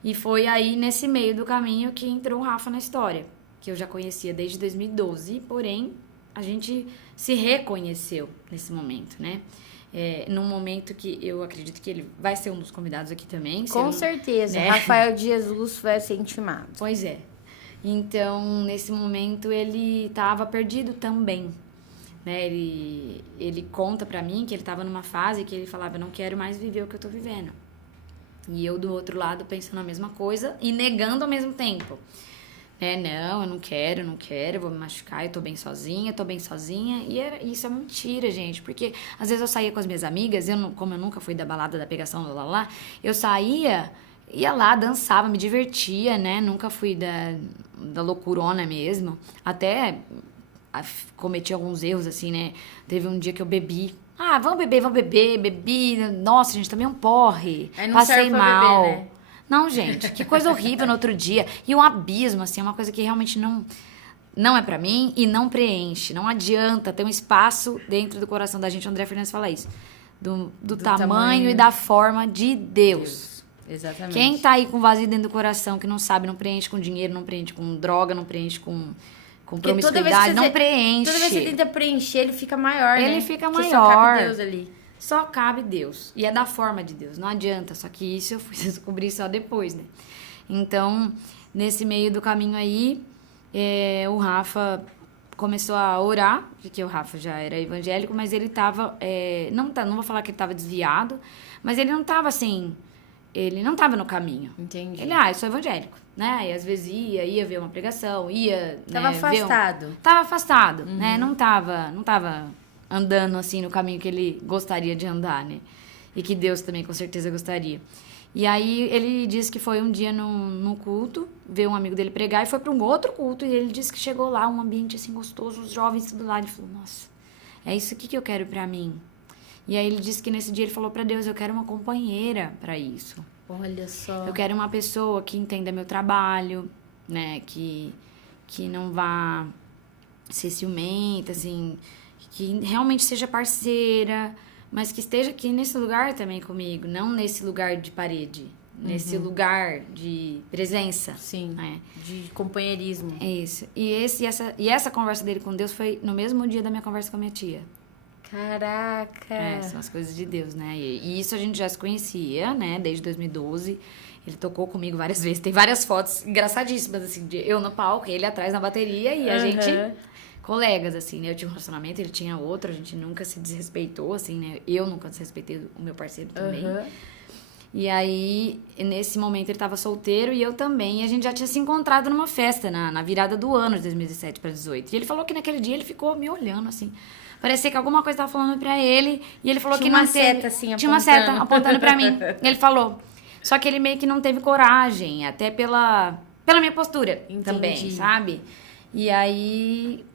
E foi aí, nesse meio do caminho, que entrou o Rafa na história. Que eu já conhecia desde 2012, porém... a gente se reconheceu nesse momento, né? Num momento que eu acredito que ele vai ser um dos convidados aqui também. Com certeza. Né? Rafael de Jesus vai ser intimado. Pois é. Então, nesse momento, ele estava perdido também. Né? Ele conta pra mim que ele estava numa fase que ele falava, eu não quero mais viver o que eu tô vivendo. E eu, do outro lado, pensando a mesma coisa e negando ao mesmo tempo. Não, eu não quero, eu vou me machucar, eu tô bem sozinha. E isso é mentira, gente, porque às vezes eu saía com as minhas amigas, como eu nunca fui da balada, da pegação, eu saía, ia lá, dançava, me divertia, né, nunca fui da loucurona mesmo, até cometi alguns erros, assim, né, teve um dia que eu bebi, vamos beber, bebi, nossa, gente, tomei um porre, passei mal. Beber, né? Não, gente, que coisa horrível no outro dia. E um abismo, assim, é uma coisa que realmente não é pra mim e não preenche. Não adianta ter um espaço dentro do coração da gente. O André Fernandes fala isso. Do tamanho e da forma de Deus. Exatamente. Quem tá aí com vazio dentro do coração, que não sabe, não preenche com dinheiro, não preenche com droga, não preenche com promiscuidade, não preenche. Toda vez que você tenta preencher, ele fica maior, né? Ele fica maior. Só cabe Deus ali. Só cabe Deus. E é da forma de Deus. Não adianta. Só que isso eu fui descobrir só depois, né? Então, nesse meio do caminho aí, o Rafa começou a orar, porque o Rafa já era evangélico, mas ele tava... não vou falar que ele tava desviado, mas ele não tava assim... Ele não tava no caminho. Entendi. Ele, eu sou evangélico, né? E às vezes ia ver uma pregação, Tava afastado. Tava afastado, né? Não tava andando assim no caminho que ele gostaria de andar, né? E que Deus também com certeza gostaria. E aí ele disse que foi um dia num culto, ver um amigo dele pregar, e foi para um outro culto, e ele disse que chegou lá, um ambiente assim gostoso, os jovens tudo lá, e falou, nossa, é isso aqui que eu quero para mim. E aí ele disse que nesse dia ele falou para Deus, eu quero uma companheira para isso. Olha só. Eu quero uma pessoa que entenda meu trabalho, né? Que não vá ser ciumenta, assim... que realmente seja parceira, mas que esteja aqui nesse lugar também comigo, não nesse lugar de parede, nesse lugar de presença. Sim, de companheirismo. É isso. E essa conversa dele com Deus foi no mesmo dia da minha conversa com a minha tia. Caraca! São as coisas de Deus, né? E isso a gente já se conhecia, né? Desde 2012. Ele tocou comigo várias vezes. Tem várias fotos engraçadíssimas, assim, de eu no palco, ele atrás na bateria e a gente... colegas, assim, né? Eu tinha um relacionamento, ele tinha outro, a gente nunca se desrespeitou, assim, né? Eu nunca desrespeitei o meu parceiro também. E aí, nesse momento, ele tava solteiro e eu também. E a gente já tinha se encontrado numa festa, na virada do ano de 2017 para 2018. E ele falou que naquele dia ele ficou me olhando, assim. Parecia que alguma coisa tava falando pra ele. E ele falou tinha que uma não teve... seta, assim, tinha uma seta apontando pra mim. Ele falou. Só que ele meio que não teve coragem, até pela minha postura também, sabe? E aí...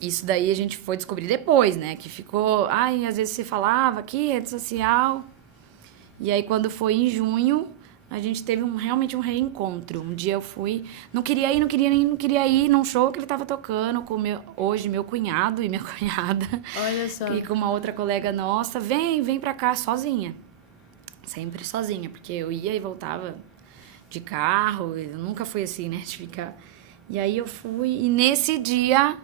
isso daí a gente foi descobrir depois, né? Que ficou... às vezes se falava aqui, rede social. E aí, quando foi em junho, a gente teve realmente um reencontro. Um dia eu fui... Não queria ir num show que ele tava tocando com hoje meu cunhado e minha cunhada. Olha só. E com uma outra colega nossa. Vem pra cá, sozinha. Sempre sozinha, porque eu ia e voltava de carro. Eu nunca fui assim, né? De ficar... E aí eu fui, e nesse dia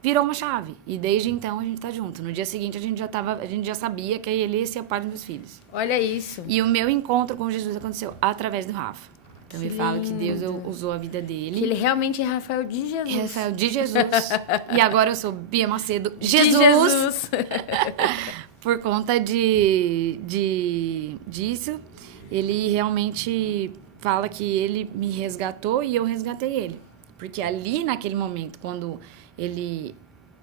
virou uma chave. E desde então a gente tá junto. No dia seguinte a gente já sabia que ele ia ser o pai dos meus filhos. Olha isso. E o meu encontro com Jesus aconteceu através do Rafa. Então eu falo que Deus usou a vida dele. Que ele realmente é Rafael de Jesus. Rafael de Jesus. E agora eu sou Bia Macedo Jesus. De Jesus. Por conta disso, ele realmente fala que ele me resgatou e eu resgatei ele. Porque ali, naquele momento, quando ele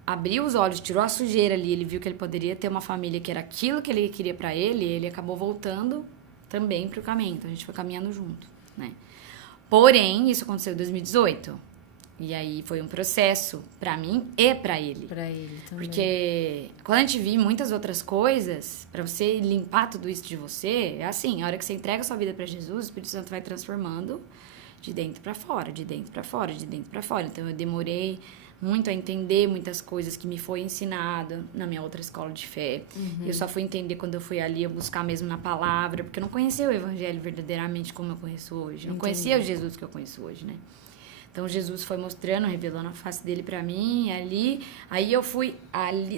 abriu os olhos, tirou a sujeira ali, ele viu que ele poderia ter uma família que era aquilo que ele queria pra ele, ele acabou voltando também pro caminho. Então a gente foi caminhando junto, né? Porém, isso aconteceu em 2018. E aí foi um processo pra mim e pra ele. Pra ele também. Porque quando a gente vive muitas outras coisas, pra você limpar tudo isso de você, é assim, a hora que você entrega a sua vida pra Jesus, o Espírito Santo vai transformando de dentro pra fora, de dentro pra fora, de dentro pra fora. Então eu demorei muito a entender muitas coisas que me foi ensinado na minha outra escola de fé. Eu só fui entender quando eu fui ali a buscar mesmo na palavra, porque eu não conhecia o evangelho verdadeiramente como eu conheço hoje. Não conhecia o Jesus que eu conheço hoje, né? Então Jesus foi mostrando, revelando a face dele pra mim, e ali, aí eu fui,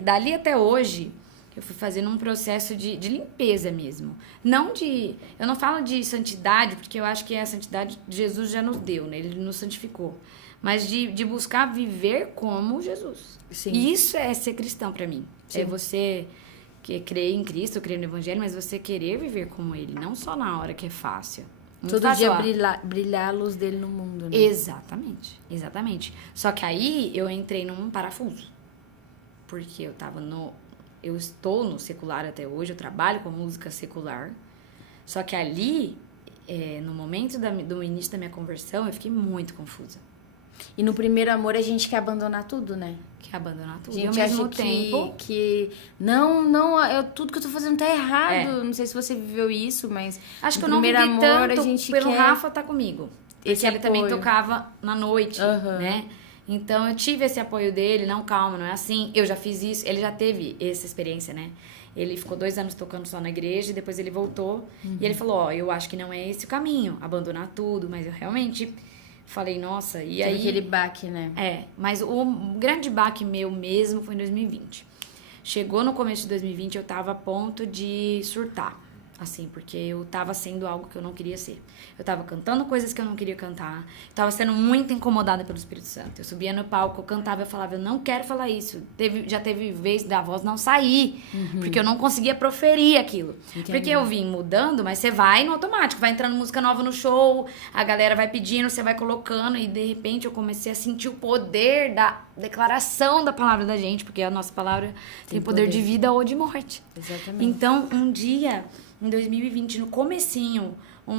dali até hoje, eu fui fazendo um processo de limpeza mesmo. Eu não falo de santidade, porque eu acho que a santidade Jesus já nos deu, né? Ele nos santificou. Mas de buscar viver como Jesus. Sim. Isso é ser cristão pra mim. Sim. É você que crer em Cristo, crer no Evangelho, mas você querer viver como Ele, não só na hora que é fácil. Todo dia brilhar a luz dele no mundo, né? Exatamente, exatamente. Só que aí eu entrei num parafuso. Porque eu estou no secular até hoje, eu trabalho com música secular. Só que ali, no momento do início da minha conversão, eu fiquei muito confusa. E no primeiro amor a gente quer abandonar tudo, né? Quer abandonar tudo. A gente e ao mesmo acha tempo que tudo que eu tô fazendo tá errado. Não sei se você viveu isso, mas acho que eu no não vivi primeiro amor tanto a gente pelo quer Rafa tá comigo. esse ele apoio. também tocava na noite, né? Então eu tive esse apoio dele, não, calma, não é assim. Eu já fiz isso, ele já teve essa experiência, né? Ele ficou 2 anos tocando só na igreja e depois ele voltou. E ele falou, eu acho que não é esse o caminho, abandonar tudo, mas eu realmente falei, nossa, e aí... aquele baque, né? Mas o grande baque meu mesmo foi em 2020. Chegou no começo de 2020, eu tava a ponto de surtar, assim, porque eu tava sendo algo que eu não queria ser. Eu tava cantando coisas que eu não queria cantar, eu tava sendo muito incomodada pelo Espírito Santo. Eu subia no palco, eu cantava, eu falava, eu não quero falar isso. Já teve vez da voz não sair, porque eu não conseguia proferir aquilo. Entendi. Porque eu vim mudando, mas você vai no automático, vai entrando música nova no show, a galera vai pedindo, você vai colocando, e de repente eu comecei a sentir o poder da declaração da palavra da gente, porque a nossa palavra tem poder de vida ou de morte. Exatamente. Então, um dia, em 2020, no comecinho,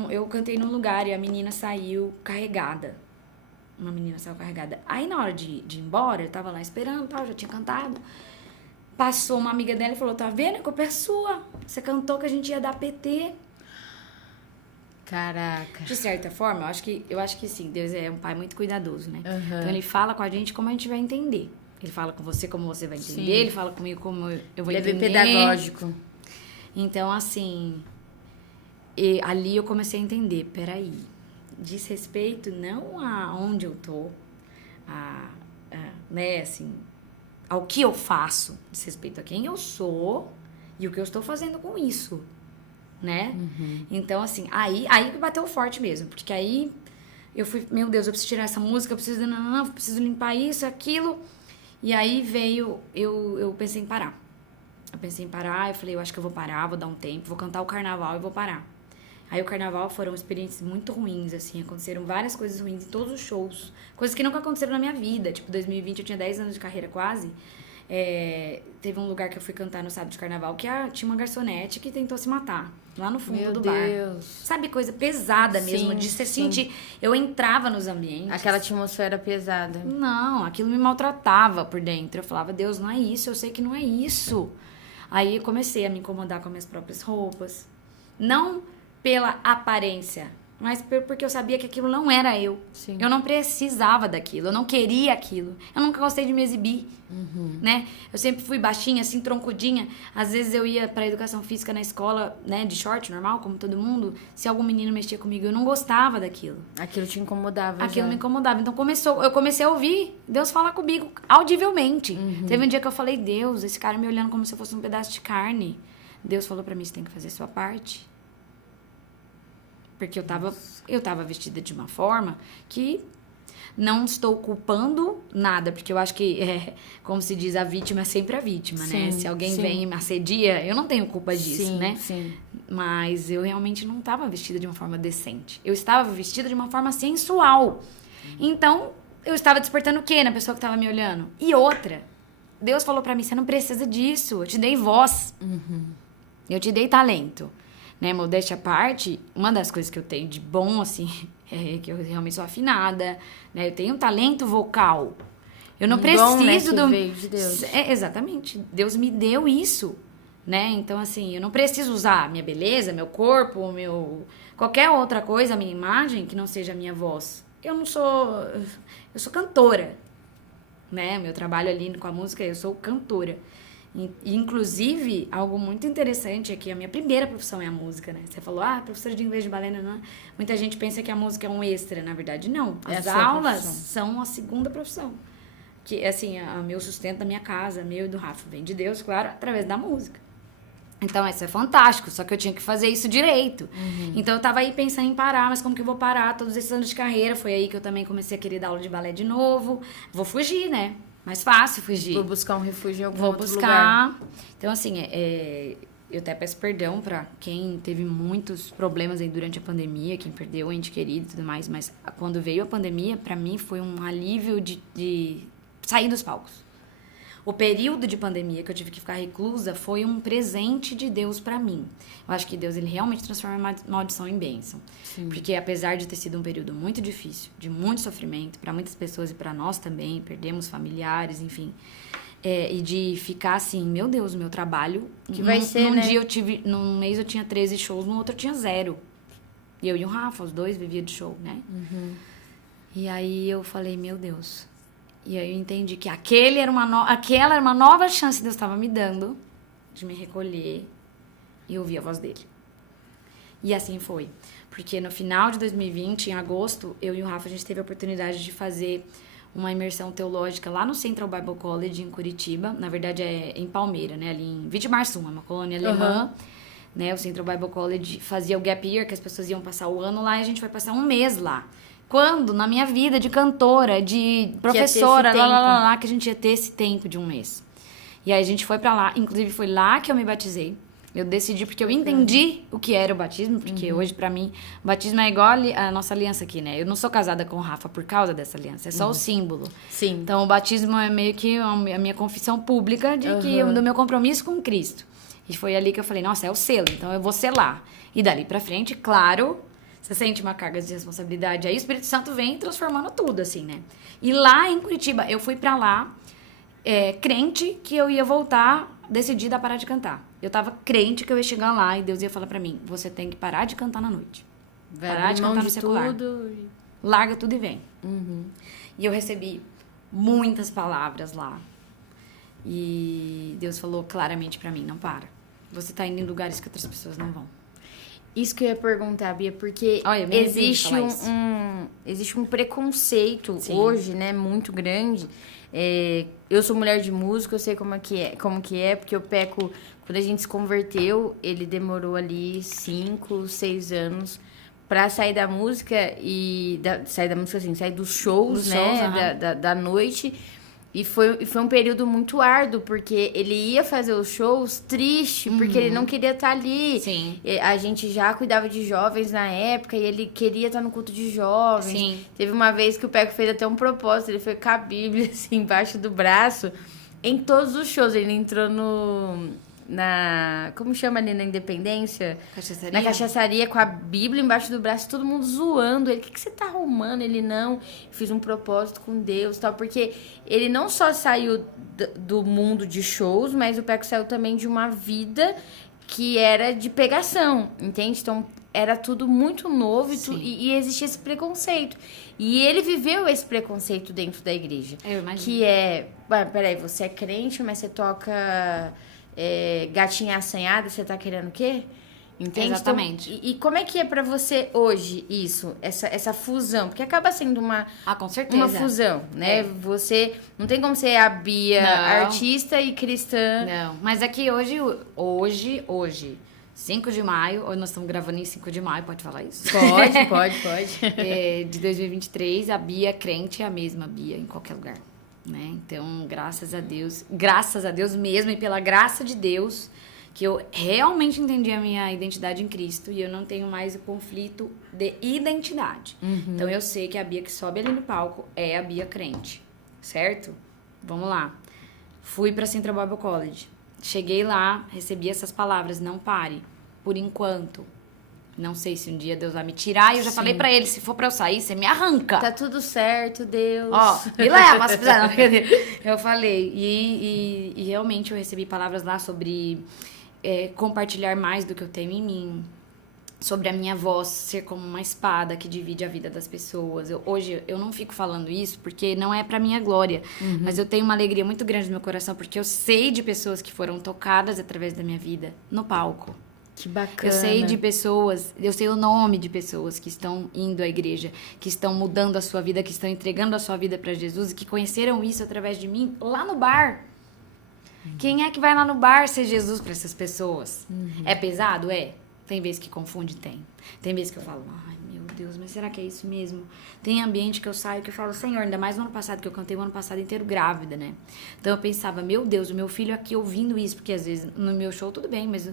eu cantei num lugar e a menina saiu carregada. Uma menina saiu carregada. Aí, na hora de ir embora, eu tava lá esperando, tal, já tinha cantado. Passou uma amiga dela e falou, tá vendo? A culpa é sua. Você cantou que a gente ia dar PT. Caraca. De certa forma, eu acho que sim, Deus é um pai muito cuidadoso, né? Então, ele fala com a gente como a gente vai entender. Ele fala com você como você vai entender, ele fala comigo como eu vou entender. Ele é bem pedagógico. Então, assim, ali eu comecei a entender, peraí, diz respeito não a onde eu tô, né, assim, ao que eu faço, diz respeito a quem eu sou e o que eu estou fazendo com isso, né? Então, assim, aí que bateu forte mesmo, porque aí eu fui, meu Deus, eu preciso tirar essa música, eu preciso limpar isso, aquilo, e aí veio, eu pensei em parar. Eu falei, eu acho que eu vou parar, vou dar um tempo, vou cantar o carnaval e vou parar. Aí o carnaval foram experiências muito ruins, assim, aconteceram várias coisas ruins em todos os shows, coisas que nunca aconteceram na minha vida, tipo, 2020 eu tinha 10 anos de carreira quase, teve um lugar que eu fui cantar no sábado de carnaval que tinha uma garçonete que tentou se matar, lá no fundo do bar. Meu Deus! Sabe, coisa pesada mesmo, de você sentir, eu entrava nos ambientes. Aquela atmosfera pesada. Não, aquilo me maltratava por dentro, eu falava, Deus, não é isso, eu sei que não é isso. Aí eu comecei a me incomodar com as minhas próprias roupas. Não pela aparência, mas porque eu sabia que aquilo não era eu. Sim. Eu não precisava daquilo, eu não queria aquilo. Eu nunca gostei de me exibir, né? Eu sempre fui baixinha, assim, troncudinha. Às vezes eu ia pra educação física na escola, né, de short, normal, como todo mundo. Se algum menino mexia comigo, eu não gostava daquilo. Aquilo te incomodava. Aquilo me incomodava. Então eu comecei a ouvir Deus falar comigo audivelmente. Teve um dia que eu falei, Deus, esse cara me olhando como se eu fosse um pedaço de carne. Deus falou pra mim, você tem que fazer a sua parte. Porque eu tava vestida de uma forma que não estou culpando nada, porque eu acho que, como se diz, a vítima é sempre a vítima, né? Se alguém vem e me assedia, eu não tenho culpa disso, né? Sim. Mas eu realmente não estava vestida de uma forma decente. Eu estava vestida de uma forma sensual. Então, eu estava despertando o quê na pessoa que estava me olhando? E outra, Deus falou pra mim, você não precisa disso, eu te dei voz. Eu te dei talento. Né, modéstia à parte, uma das coisas que eu tenho de bom, assim, é que eu realmente sou afinada, né? Eu tenho um talento vocal. Eu não preciso dom, né, que veio de Deus. Exatamente. Deus me deu isso, né? Então, assim, eu não preciso usar minha beleza, meu corpo, qualquer outra coisa, a minha imagem, que não seja a minha voz. Eu sou cantora, né? Meu trabalho ali com a música, eu sou cantora. Inclusive, algo muito interessante é que a minha primeira profissão é a música, né? Você falou, professora de inglês de balé, não. Muita gente pensa que a música é um extra, na verdade, não. As aulas são a segunda profissão. Que, assim, meu sustento da minha casa, meu e do Rafa, vem de Deus, claro, através da música. Então, isso é fantástico, só que eu tinha que fazer isso direito. Então, eu tava aí pensando em parar, mas como que eu vou parar todos esses anos de carreira? Foi aí que eu também comecei a querer dar aula de balé de novo. Vou fugir, né? Mais fácil fugir. Vou buscar um refúgio em algum Vou outro buscar. lugar. Então, assim, eu até peço perdão pra quem teve muitos problemas aí durante a pandemia, quem perdeu o ente querido e tudo mais, mas quando veio a pandemia, pra mim foi um alívio de sair dos palcos. O período de pandemia que eu tive que ficar reclusa foi um presente de Deus pra mim. Eu acho que Deus, ele realmente transforma a maldição em bênção. Sim. Porque apesar de ter sido um período muito difícil, de muito sofrimento, pra muitas pessoas e pra nós também, perdemos familiares, enfim. E de ficar assim, meu Deus, o meu trabalho... Que vai ser, né? Num mês eu tinha 13 shows, no outro eu tinha 0. E eu e o Rafa, os dois viviam de show, né? E aí eu falei, meu Deus... E aí eu entendi que aquela era uma nova chance que Deus estava me dando de me recolher e ouvir a voz dele. E assim foi. Porque no final de 2020, em agosto, eu e o Rafa, a gente teve a oportunidade de fazer uma imersão teológica lá no Central Bible College, em Curitiba. Na verdade, é em Palmeira, né? Ali em Vitimarsum, uma colônia alemã. Né? O Central Bible College fazia o gap year, que as pessoas iam passar o ano lá, e a gente vai passar um mês lá. Quando, na minha vida de cantora, de professora, que a gente ia ter esse tempo de um mês. E aí a gente foi pra lá, inclusive foi lá que eu me batizei. Eu decidi, porque eu entendi o que era o batismo, porque hoje, pra mim, o batismo é igual a nossa aliança aqui, né? Eu não sou casada com o Rafa por causa dessa aliança, é só o símbolo. Sim. Então, o batismo é meio que a minha confissão pública do meu compromisso com Cristo. E foi ali que eu falei, nossa, é o selo, então eu vou selar. E dali pra frente, claro... Você sente uma carga de responsabilidade. Aí o Espírito Santo vem transformando tudo, assim, né? E lá em Curitiba, eu fui pra lá, crente que eu ia voltar, decidida a parar de cantar. Eu tava crente que eu ia chegar lá e Deus ia falar pra mim, você tem que parar de cantar na noite. Parar de cantar no secular. Tudo. Larga tudo e vem. E eu recebi muitas palavras lá. E Deus falou claramente pra mim, não para. Você tá indo em lugares que outras pessoas não vão. Isso que eu ia perguntar, Bia, porque existe um preconceito hoje, né, muito grande. Eu sou mulher de música, eu sei como que é, porque eu peco... Quando a gente se converteu, ele demorou ali 5, 6 anos pra sair da música sair da música assim, sair dos shows, né, da noite. E foi um período muito árduo, porque ele ia fazer os shows triste, porque ele não queria estar ali. Sim. A gente já cuidava de jovens na época, e ele queria estar no culto de jovens. Sim. Teve uma vez que o Peco fez até um propósito, ele foi com a Bíblia, assim, embaixo do braço, em todos os shows. Ele entrou como chama ali na Independência? Cachaçaria? Na cachaçaria, com a Bíblia embaixo do braço, todo mundo zoando ele. O que você tá arrumando? Ele, não, fiz um propósito com Deus e tal. Porque ele não só saiu do mundo de shows, mas o Peco saiu também de uma vida que era de pegação, entende? Então, era tudo muito novo e existia esse preconceito. E ele viveu esse preconceito dentro da igreja. Eu imagino. Que peraí, você é crente, mas você toca... gatinha assanhada, você tá querendo o quê? Entende? Exatamente. Então, e como é que é pra você hoje isso, essa fusão? Porque acaba sendo com certeza. uma fusão, né? Você não tem como ser a Bia artista e cristã. Não, mas é que hoje, 5 de maio, ou nós estamos gravando em 5 de maio, pode falar isso? Pode. De 2023, a Bia crente é a mesma Bia em qualquer lugar, né? Então, graças a Deus mesmo, e pela graça de Deus, que eu realmente entendi a minha identidade em Cristo e eu não tenho mais o conflito de identidade. Então, eu sei que a Bia que sobe ali no palco é a Bia crente, certo? Vamos lá. Fui para Central Bible College. Cheguei lá, recebi essas palavras, não pare, por enquanto. Não sei se um dia Deus vai me tirar. E eu já falei pra ele, se for pra eu sair, você me arranca. Tá tudo certo, Deus. Ó, me leva, se precisar. Eu falei. E realmente eu recebi palavras lá sobre compartilhar mais do que eu tenho em mim. Sobre a minha voz ser como uma espada que divide a vida das pessoas. Hoje eu não fico falando isso porque não é pra minha glória. Mas eu tenho uma alegria muito grande no meu coração porque eu sei de pessoas que foram tocadas através da minha vida no palco. Que bacana. Eu sei de pessoas, eu sei o nome de pessoas que estão indo à igreja, que estão mudando a sua vida, que estão entregando a sua vida para Jesus e que conheceram isso através de mim lá no bar. Quem é que vai lá no bar ser Jesus para essas pessoas? É pesado? É. Tem vezes que confunde? Tem. Tem vezes que eu falo, ai meu Deus, mas será que é isso mesmo? Tem ambiente que eu saio que eu falo, Senhor, ainda mais no ano passado, que eu cantei o ano passado inteiro grávida, né? Então eu pensava, meu Deus, o meu filho aqui ouvindo isso, porque às vezes no meu show tudo bem, mas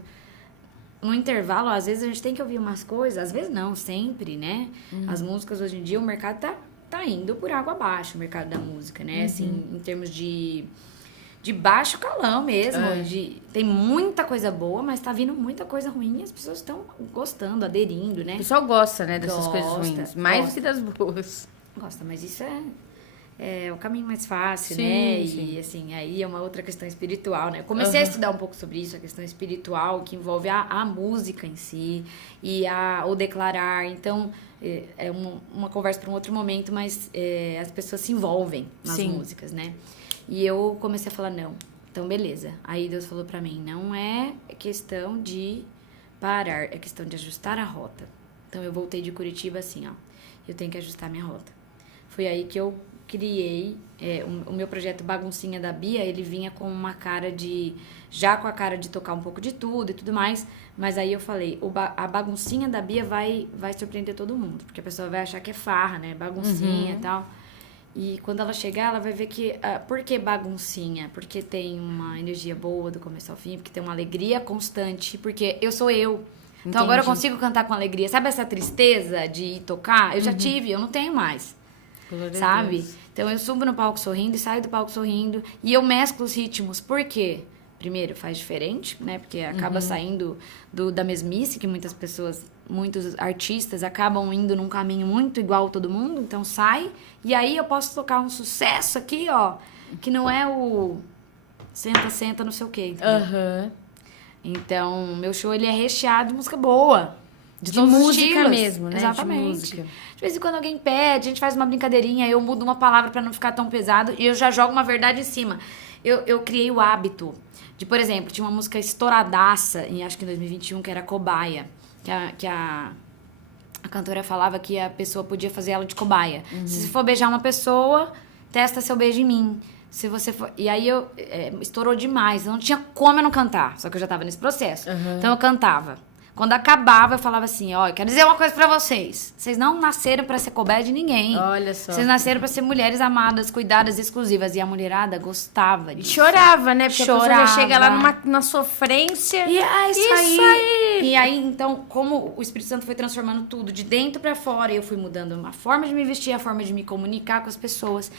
no intervalo, às vezes a gente tem que ouvir umas coisas, às vezes não, sempre, né? As músicas hoje em dia, o mercado tá indo por água abaixo, o mercado da música, né? Assim, em termos de baixo calão mesmo. Tem muita coisa boa, mas tá vindo muita coisa ruim e as pessoas estão gostando, aderindo, né? O pessoal gosta, né, dessas coisas ruins. Mais do que das boas. Gosta, mas isso é o caminho mais fácil, Sim, né? sim. E, assim, aí é uma outra questão espiritual, né? Eu comecei a estudar um pouco sobre isso, a questão espiritual, que envolve a música em si e o declarar. Então, é uma conversa para um outro momento, mas as pessoas se envolvem nas músicas, né? E eu comecei a falar, não, então beleza. Aí Deus falou pra mim, não é questão de parar, é questão de ajustar a rota. Então eu voltei de Curitiba assim, ó, eu tenho que ajustar minha rota. Foi aí que eu criei o meu projeto Baguncinha da Bia, ele vinha com uma cara já com a cara de tocar um pouco de tudo e tudo mais, mas aí eu falei, a Baguncinha da Bia vai surpreender todo mundo, porque a pessoa vai achar que é farra, né, baguncinha e tal. E quando ela chegar, ela vai ver que... por que baguncinha? Porque tem uma energia boa do começo ao fim, porque tem uma alegria constante, porque eu sou eu. Então agora eu consigo cantar com alegria. Sabe essa tristeza de ir tocar? Eu já tive, eu não tenho mais. Sabe? Então eu subo no palco sorrindo e saio do palco sorrindo. E eu mesclo os ritmos. Por quê? Primeiro, faz diferente, né? Porque acaba saindo da mesmice, que muitos artistas acabam indo num caminho muito igual a todo mundo. Então sai, e aí eu posso tocar um sucesso aqui, ó, que não é o senta, não sei o quê. Então, meu show, ele é recheado de música boa. De música mesmo, né? Exatamente. De música. De vez em quando alguém pede, a gente faz uma brincadeirinha, eu mudo uma palavra pra não ficar tão pesado e eu já jogo uma verdade em cima. Eu criei o hábito de, por exemplo, tinha uma música estouradaça, acho que em 2021, que era Cobaia. Que a cantora falava que a pessoa podia fazer ela de cobaia. Se você for beijar uma pessoa, testa seu beijo em mim. Se você for... E aí estourou demais. Eu não tinha como eu não cantar. Só que eu já tava nesse processo. Então eu cantava. Quando acabava, eu falava assim, ó, eu quero dizer uma coisa pra vocês. Vocês não nasceram pra ser cobaia de ninguém. Olha só. Vocês nasceram pra ser mulheres amadas, cuidadas, exclusivas. E a mulherada gostava disso. Chorava, né? Porque a pessoa já chega lá numa sofrência. E é isso aí. E aí, então, como o Espírito Santo foi transformando tudo de dentro pra fora, eu fui mudando a forma de me vestir, a forma de me comunicar com as pessoas.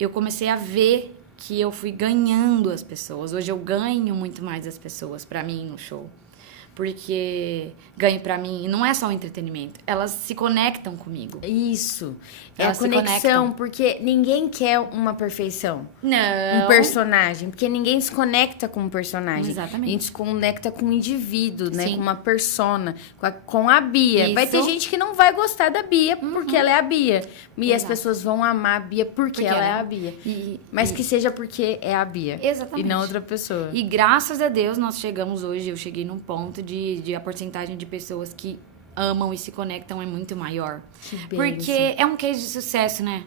Eu comecei a ver que eu fui ganhando as pessoas. Hoje eu ganho muito mais as pessoas pra mim no show. Porque ganho pra mim, e não é só o entretenimento, elas se conectam comigo. Isso. Elas a conexão, porque ninguém quer uma perfeição. Não. Um personagem, porque ninguém se conecta com um personagem. Exatamente. A gente se conecta com um indivíduo, né? Sim. Com uma persona, com a Bia. Isso. Vai ter gente que não vai gostar da Bia porque ela é a Bia. E as Exato. pessoas vão amar a Bia porque ela é a Bia. Mas que seja porque é a Bia. Exatamente. E não outra pessoa. E graças a Deus nós chegamos hoje, eu cheguei num ponto de a porcentagem de pessoas que amam e se conectam é muito maior. Que bênção. Porque é um case de sucesso, né?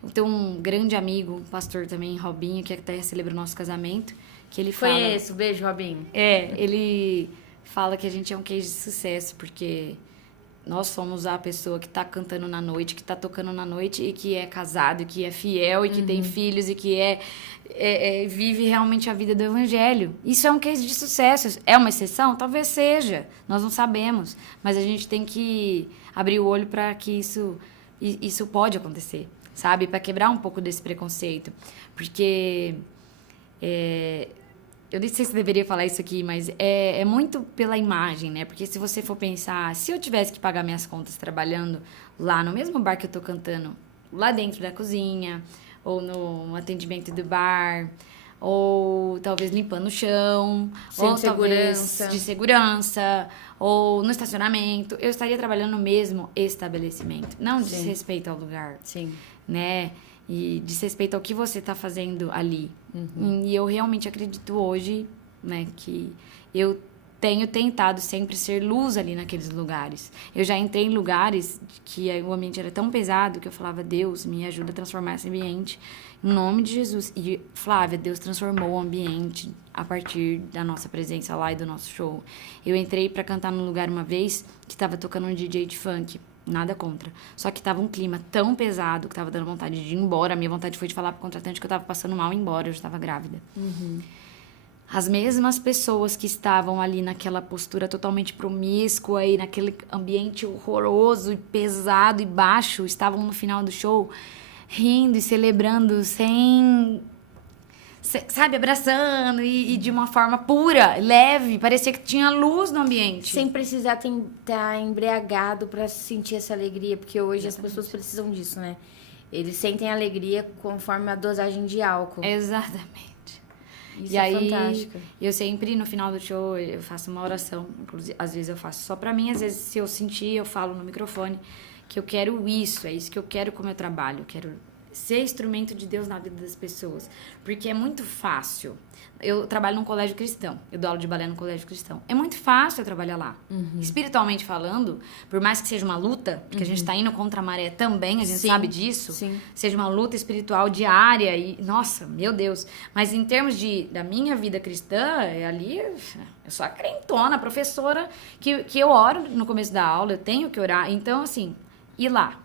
Eu tenho um grande amigo, pastor também, Robinho, que até celebra o nosso casamento, que ele fala... Foi esse, beijo, Robinho. Ele fala que a gente é um case de sucesso, porque nós somos a pessoa que tá cantando na noite, que tá tocando na noite e que é casado, e que é fiel e que tem filhos e que vive realmente a vida do evangelho. Isso é um case de sucesso. É uma exceção? Talvez seja. Nós não sabemos. Mas a gente tem que abrir o olho para que isso pode acontecer, sabe? Para quebrar um pouco desse preconceito. Porque... eu nem sei se deveria falar isso aqui, mas é muito pela imagem, né? Porque se você for pensar, se eu tivesse que pagar minhas contas trabalhando lá no mesmo bar que eu tô cantando, lá dentro da cozinha, ou no atendimento do bar, ou talvez limpando o chão, ou talvez de segurança, ou no estacionamento, eu estaria trabalhando no mesmo estabelecimento. Não diz respeito ao lugar, né? E diz respeito ao que você está fazendo ali. E eu realmente acredito hoje, né, que eu tenho tentado sempre ser luz ali naqueles lugares. Eu já entrei em lugares que o ambiente era tão pesado que eu falava, Deus, me ajuda a transformar esse ambiente em nome de Jesus. E, Flávia, Deus transformou o ambiente a partir da nossa presença lá e do nosso show. Eu entrei para cantar num lugar uma vez que estava tocando um DJ de funk. Nada contra. Só que tava um clima tão pesado que tava dando vontade de ir embora. A minha vontade foi de falar pro contratante que eu tava passando mal e ir embora. Eu já tava grávida. As mesmas pessoas que estavam ali naquela postura totalmente promíscua e naquele ambiente horroroso e pesado e baixo, estavam no final do show rindo e celebrando sabe, abraçando e de uma forma pura, leve, parecia que tinha luz no ambiente. Sem precisar estar embriagado pra sentir essa alegria, porque hoje as pessoas precisam disso, né? Eles sentem alegria conforme a dosagem de álcool. Exatamente. Isso é fantástico. Eu sempre, no final do show, eu faço uma oração, inclusive, às vezes eu faço só pra mim, às vezes se eu sentir, eu falo no microfone que eu quero isso, é isso que eu quero com o meu trabalho, eu quero ser instrumento de Deus na vida das pessoas. Porque é muito fácil. Eu trabalho num colégio cristão. Eu dou aula de balé no colégio cristão. É muito fácil eu trabalhar lá. Espiritualmente falando, por mais que seja uma luta, porque a gente tá indo contra a maré também, a gente sabe disso. Seja uma luta espiritual diária e... Nossa, meu Deus. Mas em termos da minha vida cristã, ali... Eu sou a crentona, a professora que eu oro no começo da aula, eu tenho que orar. Então, assim, ir lá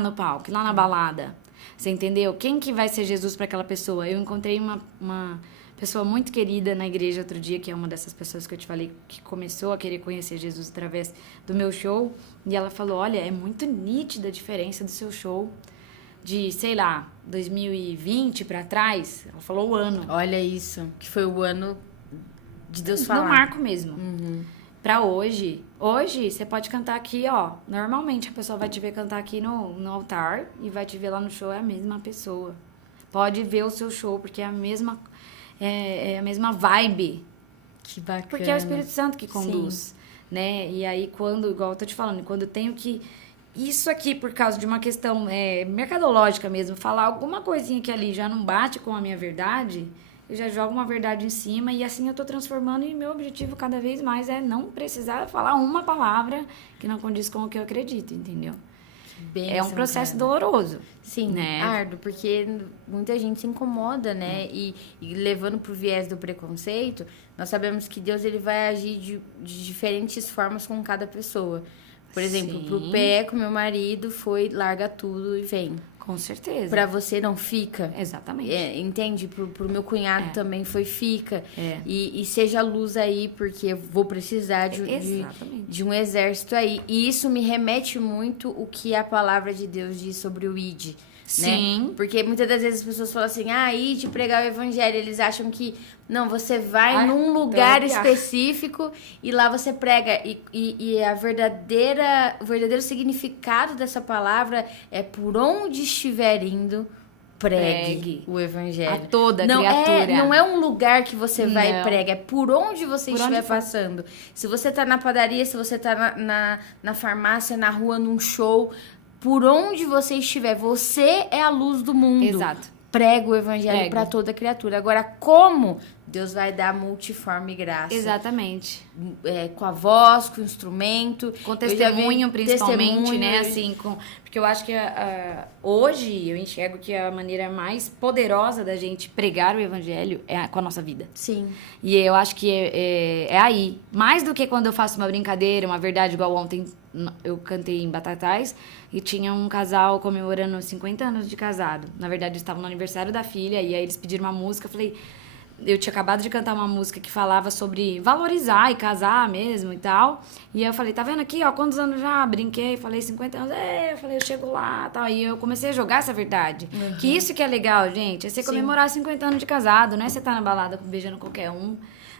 no palco, ir lá na balada. Você entendeu? Quem que vai ser Jesus para aquela pessoa? Eu encontrei uma pessoa muito querida na igreja outro dia, que é uma dessas pessoas que eu te falei, que começou a querer conhecer Jesus através do meu show. E ela falou, olha, é muito nítida a diferença do seu show de, sei lá, 2020 para trás. Ela falou o ano. Olha isso, que foi o ano de Deus falar. No marco mesmo. Pra hoje você pode cantar aqui, ó. Normalmente a pessoa vai te ver cantar aqui no altar e vai te ver lá no show, é a mesma pessoa. Pode ver o seu show, porque é a mesma vibe. Que bacana. Porque é o Espírito Santo que conduz, né? E aí igual eu tô te falando, quando eu tenho que... Isso aqui, por causa de uma questão mercadológica mesmo, falar alguma coisinha que ali já não bate com a minha verdade... Eu já jogo uma verdade em cima e assim eu tô transformando e meu objetivo cada vez mais é não precisar falar uma palavra que não condiz com o que eu acredito, entendeu? É um processo doloroso. Sim, né? árduo, porque muita gente se incomoda, né? E levando pro viés do preconceito, nós sabemos que Deus ele vai agir de diferentes formas com cada pessoa. Por exemplo, pro Pé, com meu marido, foi larga tudo e vem. Com certeza. Pra você não fica. Exatamente. Entende? Pro meu cunhado também foi fica. E seja luz aí, porque eu vou precisar de um exército aí. E isso me remete muito o que a palavra de Deus diz sobre o ID. Sim. Né? Porque muitas das vezes as pessoas falam assim, ir de pregar o evangelho. Eles acham que, não, você vai num lugar específico e lá você prega. E o verdadeiro significado dessa palavra é por onde estiver indo, pregue o evangelho. A toda criatura. Não é um lugar que você vai e prega, é por onde você estiver passando. Se você tá na padaria, se você tá na farmácia, na rua, num show... Por onde você estiver, você é a luz do mundo. Exato. prego o evangelho para toda criatura. Agora, como Deus vai dar multiforme graça? Exatamente. Com a voz, com o instrumento. Com testemunho, principalmente, né? Assim, porque eu acho que hoje eu enxergo que a maneira mais poderosa da gente pregar o evangelho é com a nossa vida. Sim. E eu acho que é aí. Mais do que quando eu faço uma brincadeira, uma verdade, igual ontem eu cantei em Batatais e tinha um casal comemorando 50 anos de casado. Na verdade, eles estavam no aniversário da filha e aí eles pediram uma música. Eu falei... Eu tinha acabado de cantar uma música que falava sobre valorizar e casar mesmo e tal. E aí eu falei, tá vendo aqui, ó, quantos anos já? Brinquei, falei 50 anos. Eu falei, eu chego lá e tal. E eu comecei a jogar essa verdade. Uhum. Que isso que é legal, gente. É você comemorar 50 anos de casado, não é você tá na balada beijando qualquer um,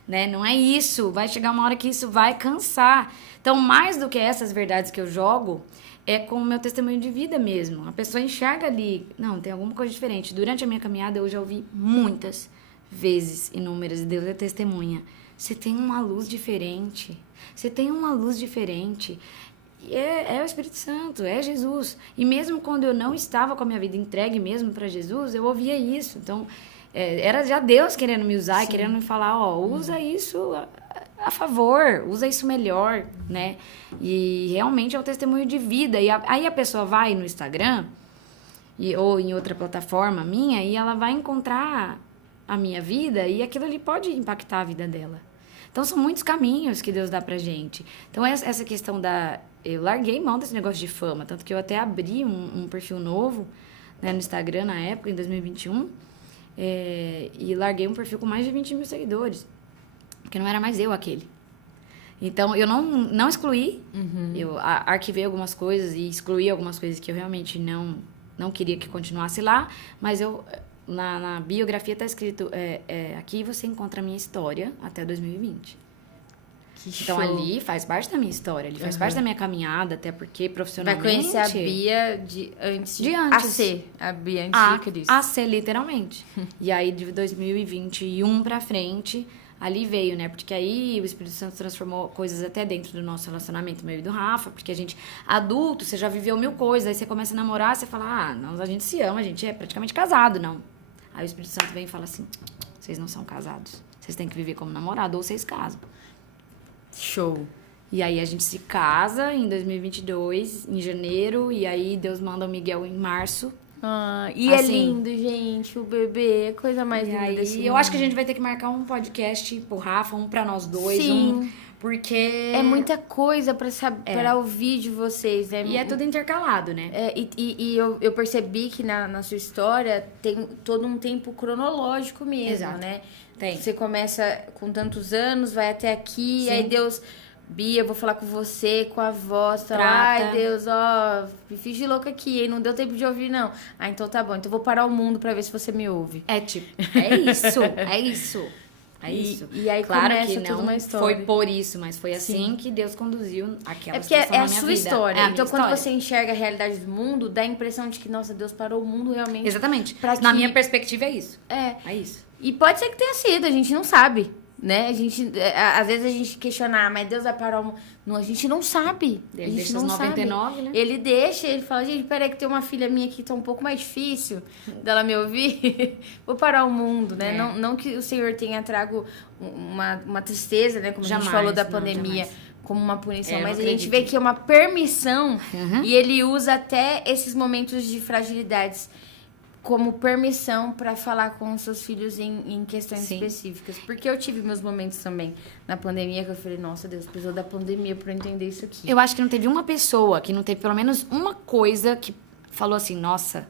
né? Não é isso. Vai chegar uma hora que isso vai cansar. Então, mais do que essas verdades que eu jogo, é com o meu testemunho de vida mesmo. A pessoa enxerga ali, não, tem alguma coisa diferente. Durante a minha caminhada, eu já ouvi muitas vezes inúmeras, e Deus é testemunha. Você tem uma luz diferente. Você tem uma luz diferente. E é o Espírito Santo, é Jesus. E mesmo quando eu não estava com a minha vida entregue mesmo para Jesus, eu ouvia isso. Então, era já Deus querendo me usar. Sim. E querendo me falar, usa isso a favor, usa isso melhor, né? E realmente é o testemunho de vida. E aí a pessoa vai no Instagram ou em outra plataforma minha e ela vai encontrar a minha vida e aquilo ali pode impactar a vida dela. Então, são muitos caminhos que Deus dá pra gente. Então, essa questão eu larguei mão desse negócio de fama, tanto que eu até abri um perfil novo, né, no Instagram na época, em 2021, e larguei um perfil com mais de 20 mil seguidores, porque não era mais eu aquele. Então, eu não excluí, eu arquivei algumas coisas e excluí algumas coisas que eu realmente não queria que continuasse lá, mas eu... Na biografia está escrito, aqui você encontra a minha história até 2020. Então, ali faz parte da minha história, ali faz parte da minha caminhada, até porque profissionalmente... Vai conhecer a Bia antes. A Bia antes de Cristo. A ser, literalmente. E aí, de 2021 pra frente, ali veio, né? Porque aí o Espírito Santo transformou coisas até dentro do nosso relacionamento, meu e do Rafa, porque a gente, adulto, você já viveu mil coisas, aí você começa a namorar, você fala, não, a gente se ama, a gente é praticamente casado, não. Aí o Espírito Santo vem e fala assim, vocês não são casados, vocês têm que viver como namorado ou vocês casam. Show. E aí a gente se casa em 2022, em janeiro, e aí Deus manda o Miguel em março. E assim, é lindo, gente, o bebê, é coisa mais linda desse mundo. Eu acho que a gente vai ter que marcar um podcast pro Rafa, um pra nós dois. Sim. Porque... É muita coisa pra ouvir de vocês. E é tudo intercalado, né? E eu percebi que na sua história tem todo um tempo cronológico mesmo, exato, né? Tem. Você começa com tantos anos, vai até aqui, sim, aí Deus... Bia, eu vou falar com você, com a voz, tá? Ai, Deus, me fiz de louca aqui, hein? Não deu tempo de ouvir, não. Então tá bom, então eu vou parar o mundo pra ver se você me ouve. É isso, é isso. É isso. E aí claro começa que não toda uma história. foi por isso, mas foi assim, sim, que Deus conduziu aquela situação na minha vida. É a vida. sua história. Então, quando história, você enxerga a realidade do mundo, dá a impressão de que, nossa, Deus parou o mundo realmente. Exatamente. Na minha perspectiva é isso. É isso. E pode ser que tenha sido, a gente não sabe. Né? A gente, às vezes a gente questiona, mas Deus vai parar o mundo. Não, a gente não sabe. Ele deixa os 99, sabe. Né? Ele deixa, ele fala, gente, peraí que tem uma filha minha aqui que tá um pouco mais difícil dela me ouvir. Vou parar o mundo, né? Não que o Senhor tenha trago uma tristeza, né? Como jamais, a gente falou da pandemia, como uma punição. Mas a gente vê que é uma permissão e ele usa até esses momentos de fragilidades como permissão para falar com os seus filhos em questões específicas. Porque eu tive meus momentos também na pandemia que eu falei, nossa, Deus, precisou da pandemia para eu entender isso aqui. Eu acho que não teve uma pessoa que não teve pelo menos uma coisa que falou assim, nossa,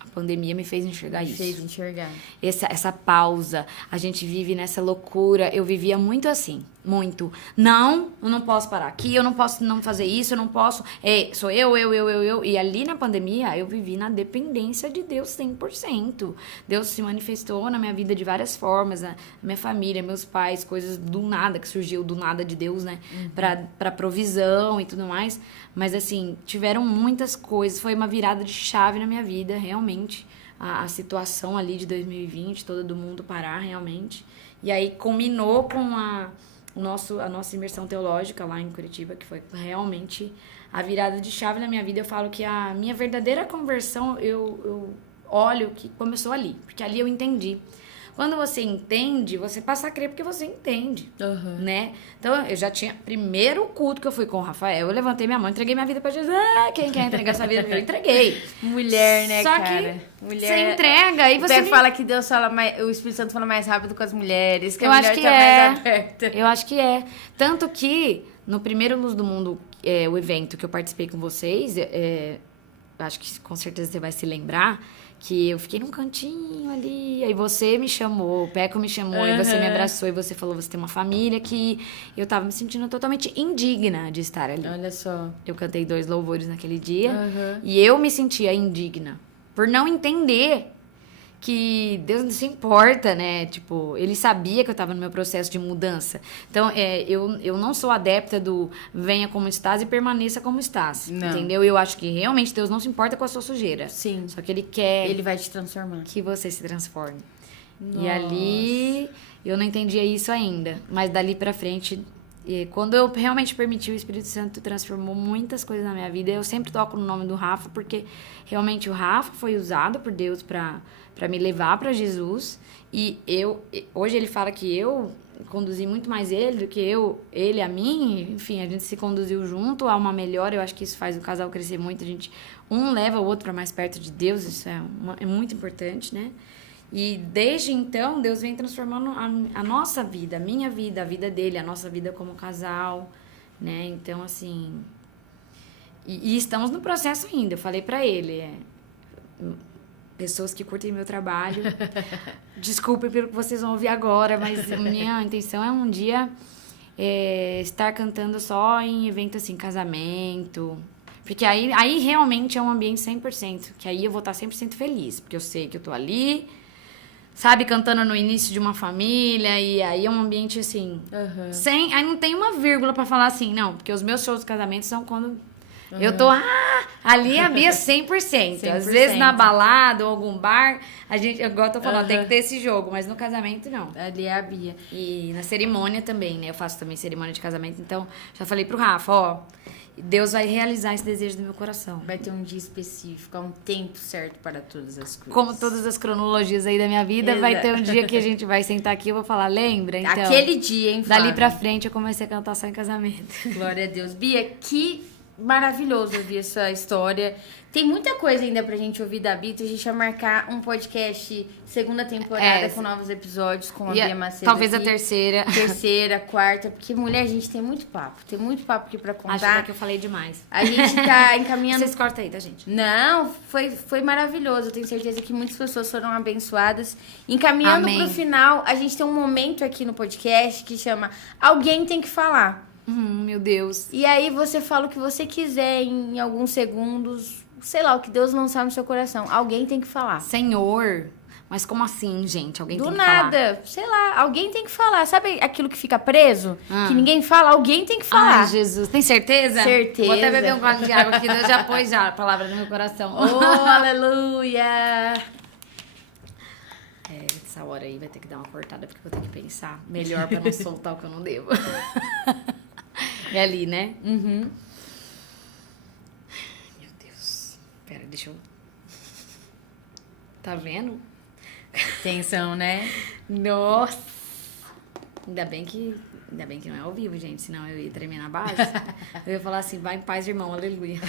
a pandemia me fez enxergar isso. Me fez enxergar. Essa pausa, a gente vive nessa loucura. Eu vivia muito assim, muito. Não, eu não posso parar aqui, eu não posso não fazer isso, eu não posso... sou eu. E ali na pandemia, eu vivi na dependência de Deus 100%. Deus se manifestou na minha vida de várias formas. A minha família, meus pais, coisas do nada, que surgiu do nada de Deus, né? Pra provisão e tudo mais. Mas, assim, tiveram muitas coisas. Foi uma virada de chave na minha vida, realmente. A situação ali de 2020, todo mundo parar, realmente. E aí, culminou com a nossa imersão teológica lá em Curitiba, que foi realmente a virada de chave na minha vida. Eu falo que a minha verdadeira conversão, eu olha o que começou ali, porque ali eu entendi. Quando você entende, você passa a crer porque você entende, né? Então, eu já tinha... Primeiro culto que eu fui com o Rafael, eu levantei minha mão, entreguei minha vida pra Jesus. Quem quer entregar sua vida? Eu entreguei. Mulher, né, Só cara? que Mulher... você entrega e você... fala que Deus fala mais... O Espírito Santo fala mais rápido com as mulheres, que eu a mulher acho que tá mais aberta. Eu acho que é. Tanto que, no primeiro Luz do Mundo, o evento que eu participei com vocês, acho que com certeza você vai se lembrar, que eu fiquei num cantinho ali, aí você me chamou, o Peco me chamou, e você me abraçou, e você falou, você tem uma família, que eu tava me sentindo totalmente indigna de estar ali. Olha só. Eu cantei 2 louvores naquele dia, e eu me sentia indigna, por não entender que Deus não se importa, né? Tipo, ele sabia que eu estava no meu processo de mudança. Então, eu não sou adepta do venha como estás e permaneça como estás. Não. Entendeu? Eu acho que realmente Deus não se importa com a sua sujeira. Sim. Só que ele quer... Ele vai te transformar. Que você se transforme. Nossa. E ali, eu não entendia isso ainda. Mas dali pra frente... quando eu realmente permiti, o Espírito Santo transformou muitas coisas na minha vida. Eu sempre toco no nome do Rafa, porque realmente o Rafa foi usado por Deus para me levar para Jesus. E hoje ele fala que eu conduzi muito mais ele do que ele a mim. Enfim, a gente se conduziu junto a uma melhora. Eu acho que isso faz o casal crescer muito. Um leva o outro para mais perto de Deus. Isso é muito importante, né? E desde então, Deus vem transformando a nossa vida, a minha vida, a vida dele, a nossa vida como casal, né? Então, assim... E estamos no processo ainda. Eu falei pra ele, pessoas que curtem meu trabalho, desculpem pelo que vocês vão ouvir agora, mas a minha intenção é um dia estar cantando só em evento, assim, casamento... Porque aí realmente é um ambiente 100%, que aí eu vou estar 100% feliz, porque eu sei que eu tô ali... Sabe, cantando no início de uma família, e aí é um ambiente assim, aí não tem uma vírgula pra falar assim, não, porque os meus shows de casamento são quando eu tô, ali a Bia 100%. 100%. Às vezes na balada ou algum bar, igual eu tô falando, tem que ter esse jogo, mas no casamento não. Ali é a Bia. E na cerimônia também, né, eu faço também cerimônia de casamento, então já falei pro Rafa, Deus vai realizar esse desejo do meu coração. Vai ter um dia específico, um tempo certo para todas as coisas. Como todas as cronologias aí da minha vida, exato. Vai ter um dia que a gente vai sentar aqui e eu vou falar, lembra? Então, aquele dia, hein, Flávia? Dali pra frente eu comecei a cantar só em casamento. Glória a Deus. Bia, que maravilhoso ouvir essa história. Tem muita coisa ainda pra gente ouvir da Bia, então a gente vai marcar um podcast segunda temporada com novos episódios com a Bia Macedo. Talvez aqui. A terceira. Terceira, quarta, porque mulher, a gente tem muito papo aqui pra contar. Acho que eu falei demais. A gente tá encaminhando... Vocês cortam aí, tá, gente? Não, foi maravilhoso. Eu tenho certeza que muitas pessoas foram abençoadas. Encaminhando pro final, a gente tem um momento aqui no podcast que chama Alguém Tem Que Falar. Meu Deus. E aí você fala o que você quiser em alguns segundos, sei lá, o que Deus lançar no seu coração. Alguém tem que falar. Senhor, mas como assim, gente? Alguém tem que falar? Do nada, sei lá, alguém tem que falar. Sabe aquilo que fica preso? Que ninguém fala? Alguém tem que falar. Ai, Jesus, tem certeza? Certeza. Vou até beber um gole de água aqui, Deus já pôs a palavra no meu coração. Oh, aleluia! Essa hora aí vai ter que dar uma cortada, porque eu vou ter que pensar melhor pra não soltar o que eu não devo. É ali, né? Meu Deus. Pera, deixa eu... Tá vendo? Tensão, né? Nossa! Ainda bem que não é ao vivo, gente. Senão eu ia tremer na base. Eu ia falar assim, vai em paz, irmão. Aleluia.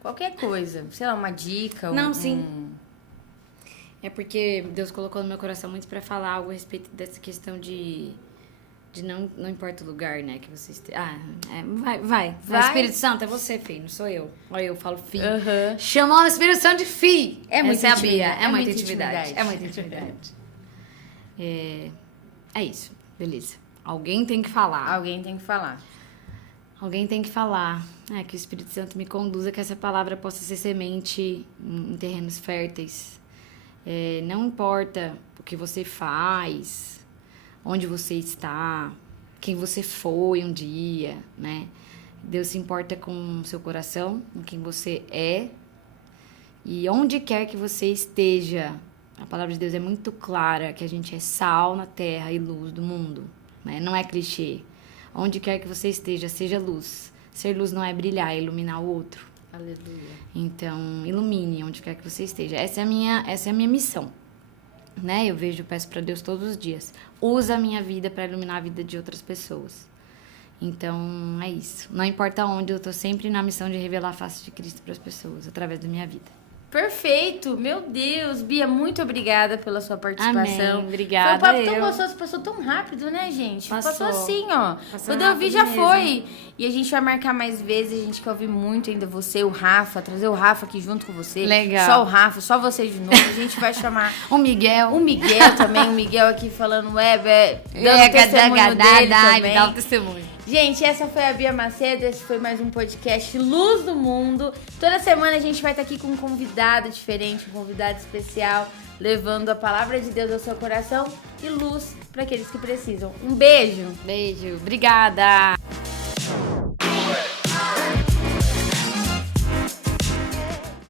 Qualquer coisa. Sei lá, uma dica. Sim. É porque Deus colocou no meu coração muito pra falar algo a respeito dessa questão de não importa o lugar, né, que você esteja. Vai. Espírito Santo, é você, filho, não sou eu. Olha, eu falo filho. Chamando o Espírito Santo de filho. É muita intimidade. É muita intimidade. É muita intimidade. É isso, beleza. Alguém tem que falar. Alguém tem que falar. Alguém tem que falar. Que o Espírito Santo me conduza, que essa palavra possa ser semente em terrenos férteis. Não importa o que você faz, onde você está, quem você foi um dia, né? Deus se importa com o seu coração, com quem você é. E onde quer que você esteja, a palavra de Deus é muito clara, que a gente é sal na terra e luz do mundo, né? Não é clichê. Onde quer que você esteja, seja luz. Ser luz não é brilhar, é iluminar o outro. Aleluia. Então, ilumine onde quer que você esteja. Essa é a minha missão. Né? Eu peço para Deus todos os dias. Usa a minha vida para iluminar a vida de outras pessoas. Então, é isso. Não importa onde, eu tô sempre na missão de revelar a face de Cristo para as pessoas, através da minha vida. Perfeito, meu Deus, Bia, muito obrigada pela sua participação. Amém, obrigada. Foi um papo tão gostoso, passou tão rápido, né, gente? Passou assim, ó. Passou Quando eu vi, já mesmo. foi. E a gente vai marcar mais vezes, a gente quer ouvir muito ainda você, o Rafa, trazer o Rafa aqui junto com você. Legal. Só o Rafa, só vocês de novo. A gente vai chamar O Miguel. o Miguel também, o Miguel aqui falando dando testemunho dele também. Dá um testemunho. Gente, essa foi a Bia Macedo, esse foi mais um podcast Luz do Mundo. Toda semana a gente vai estar aqui com um convidado diferente, um convidado especial, levando a palavra de Deus ao seu coração e luz para aqueles que precisam. Um beijo! Beijo, obrigada!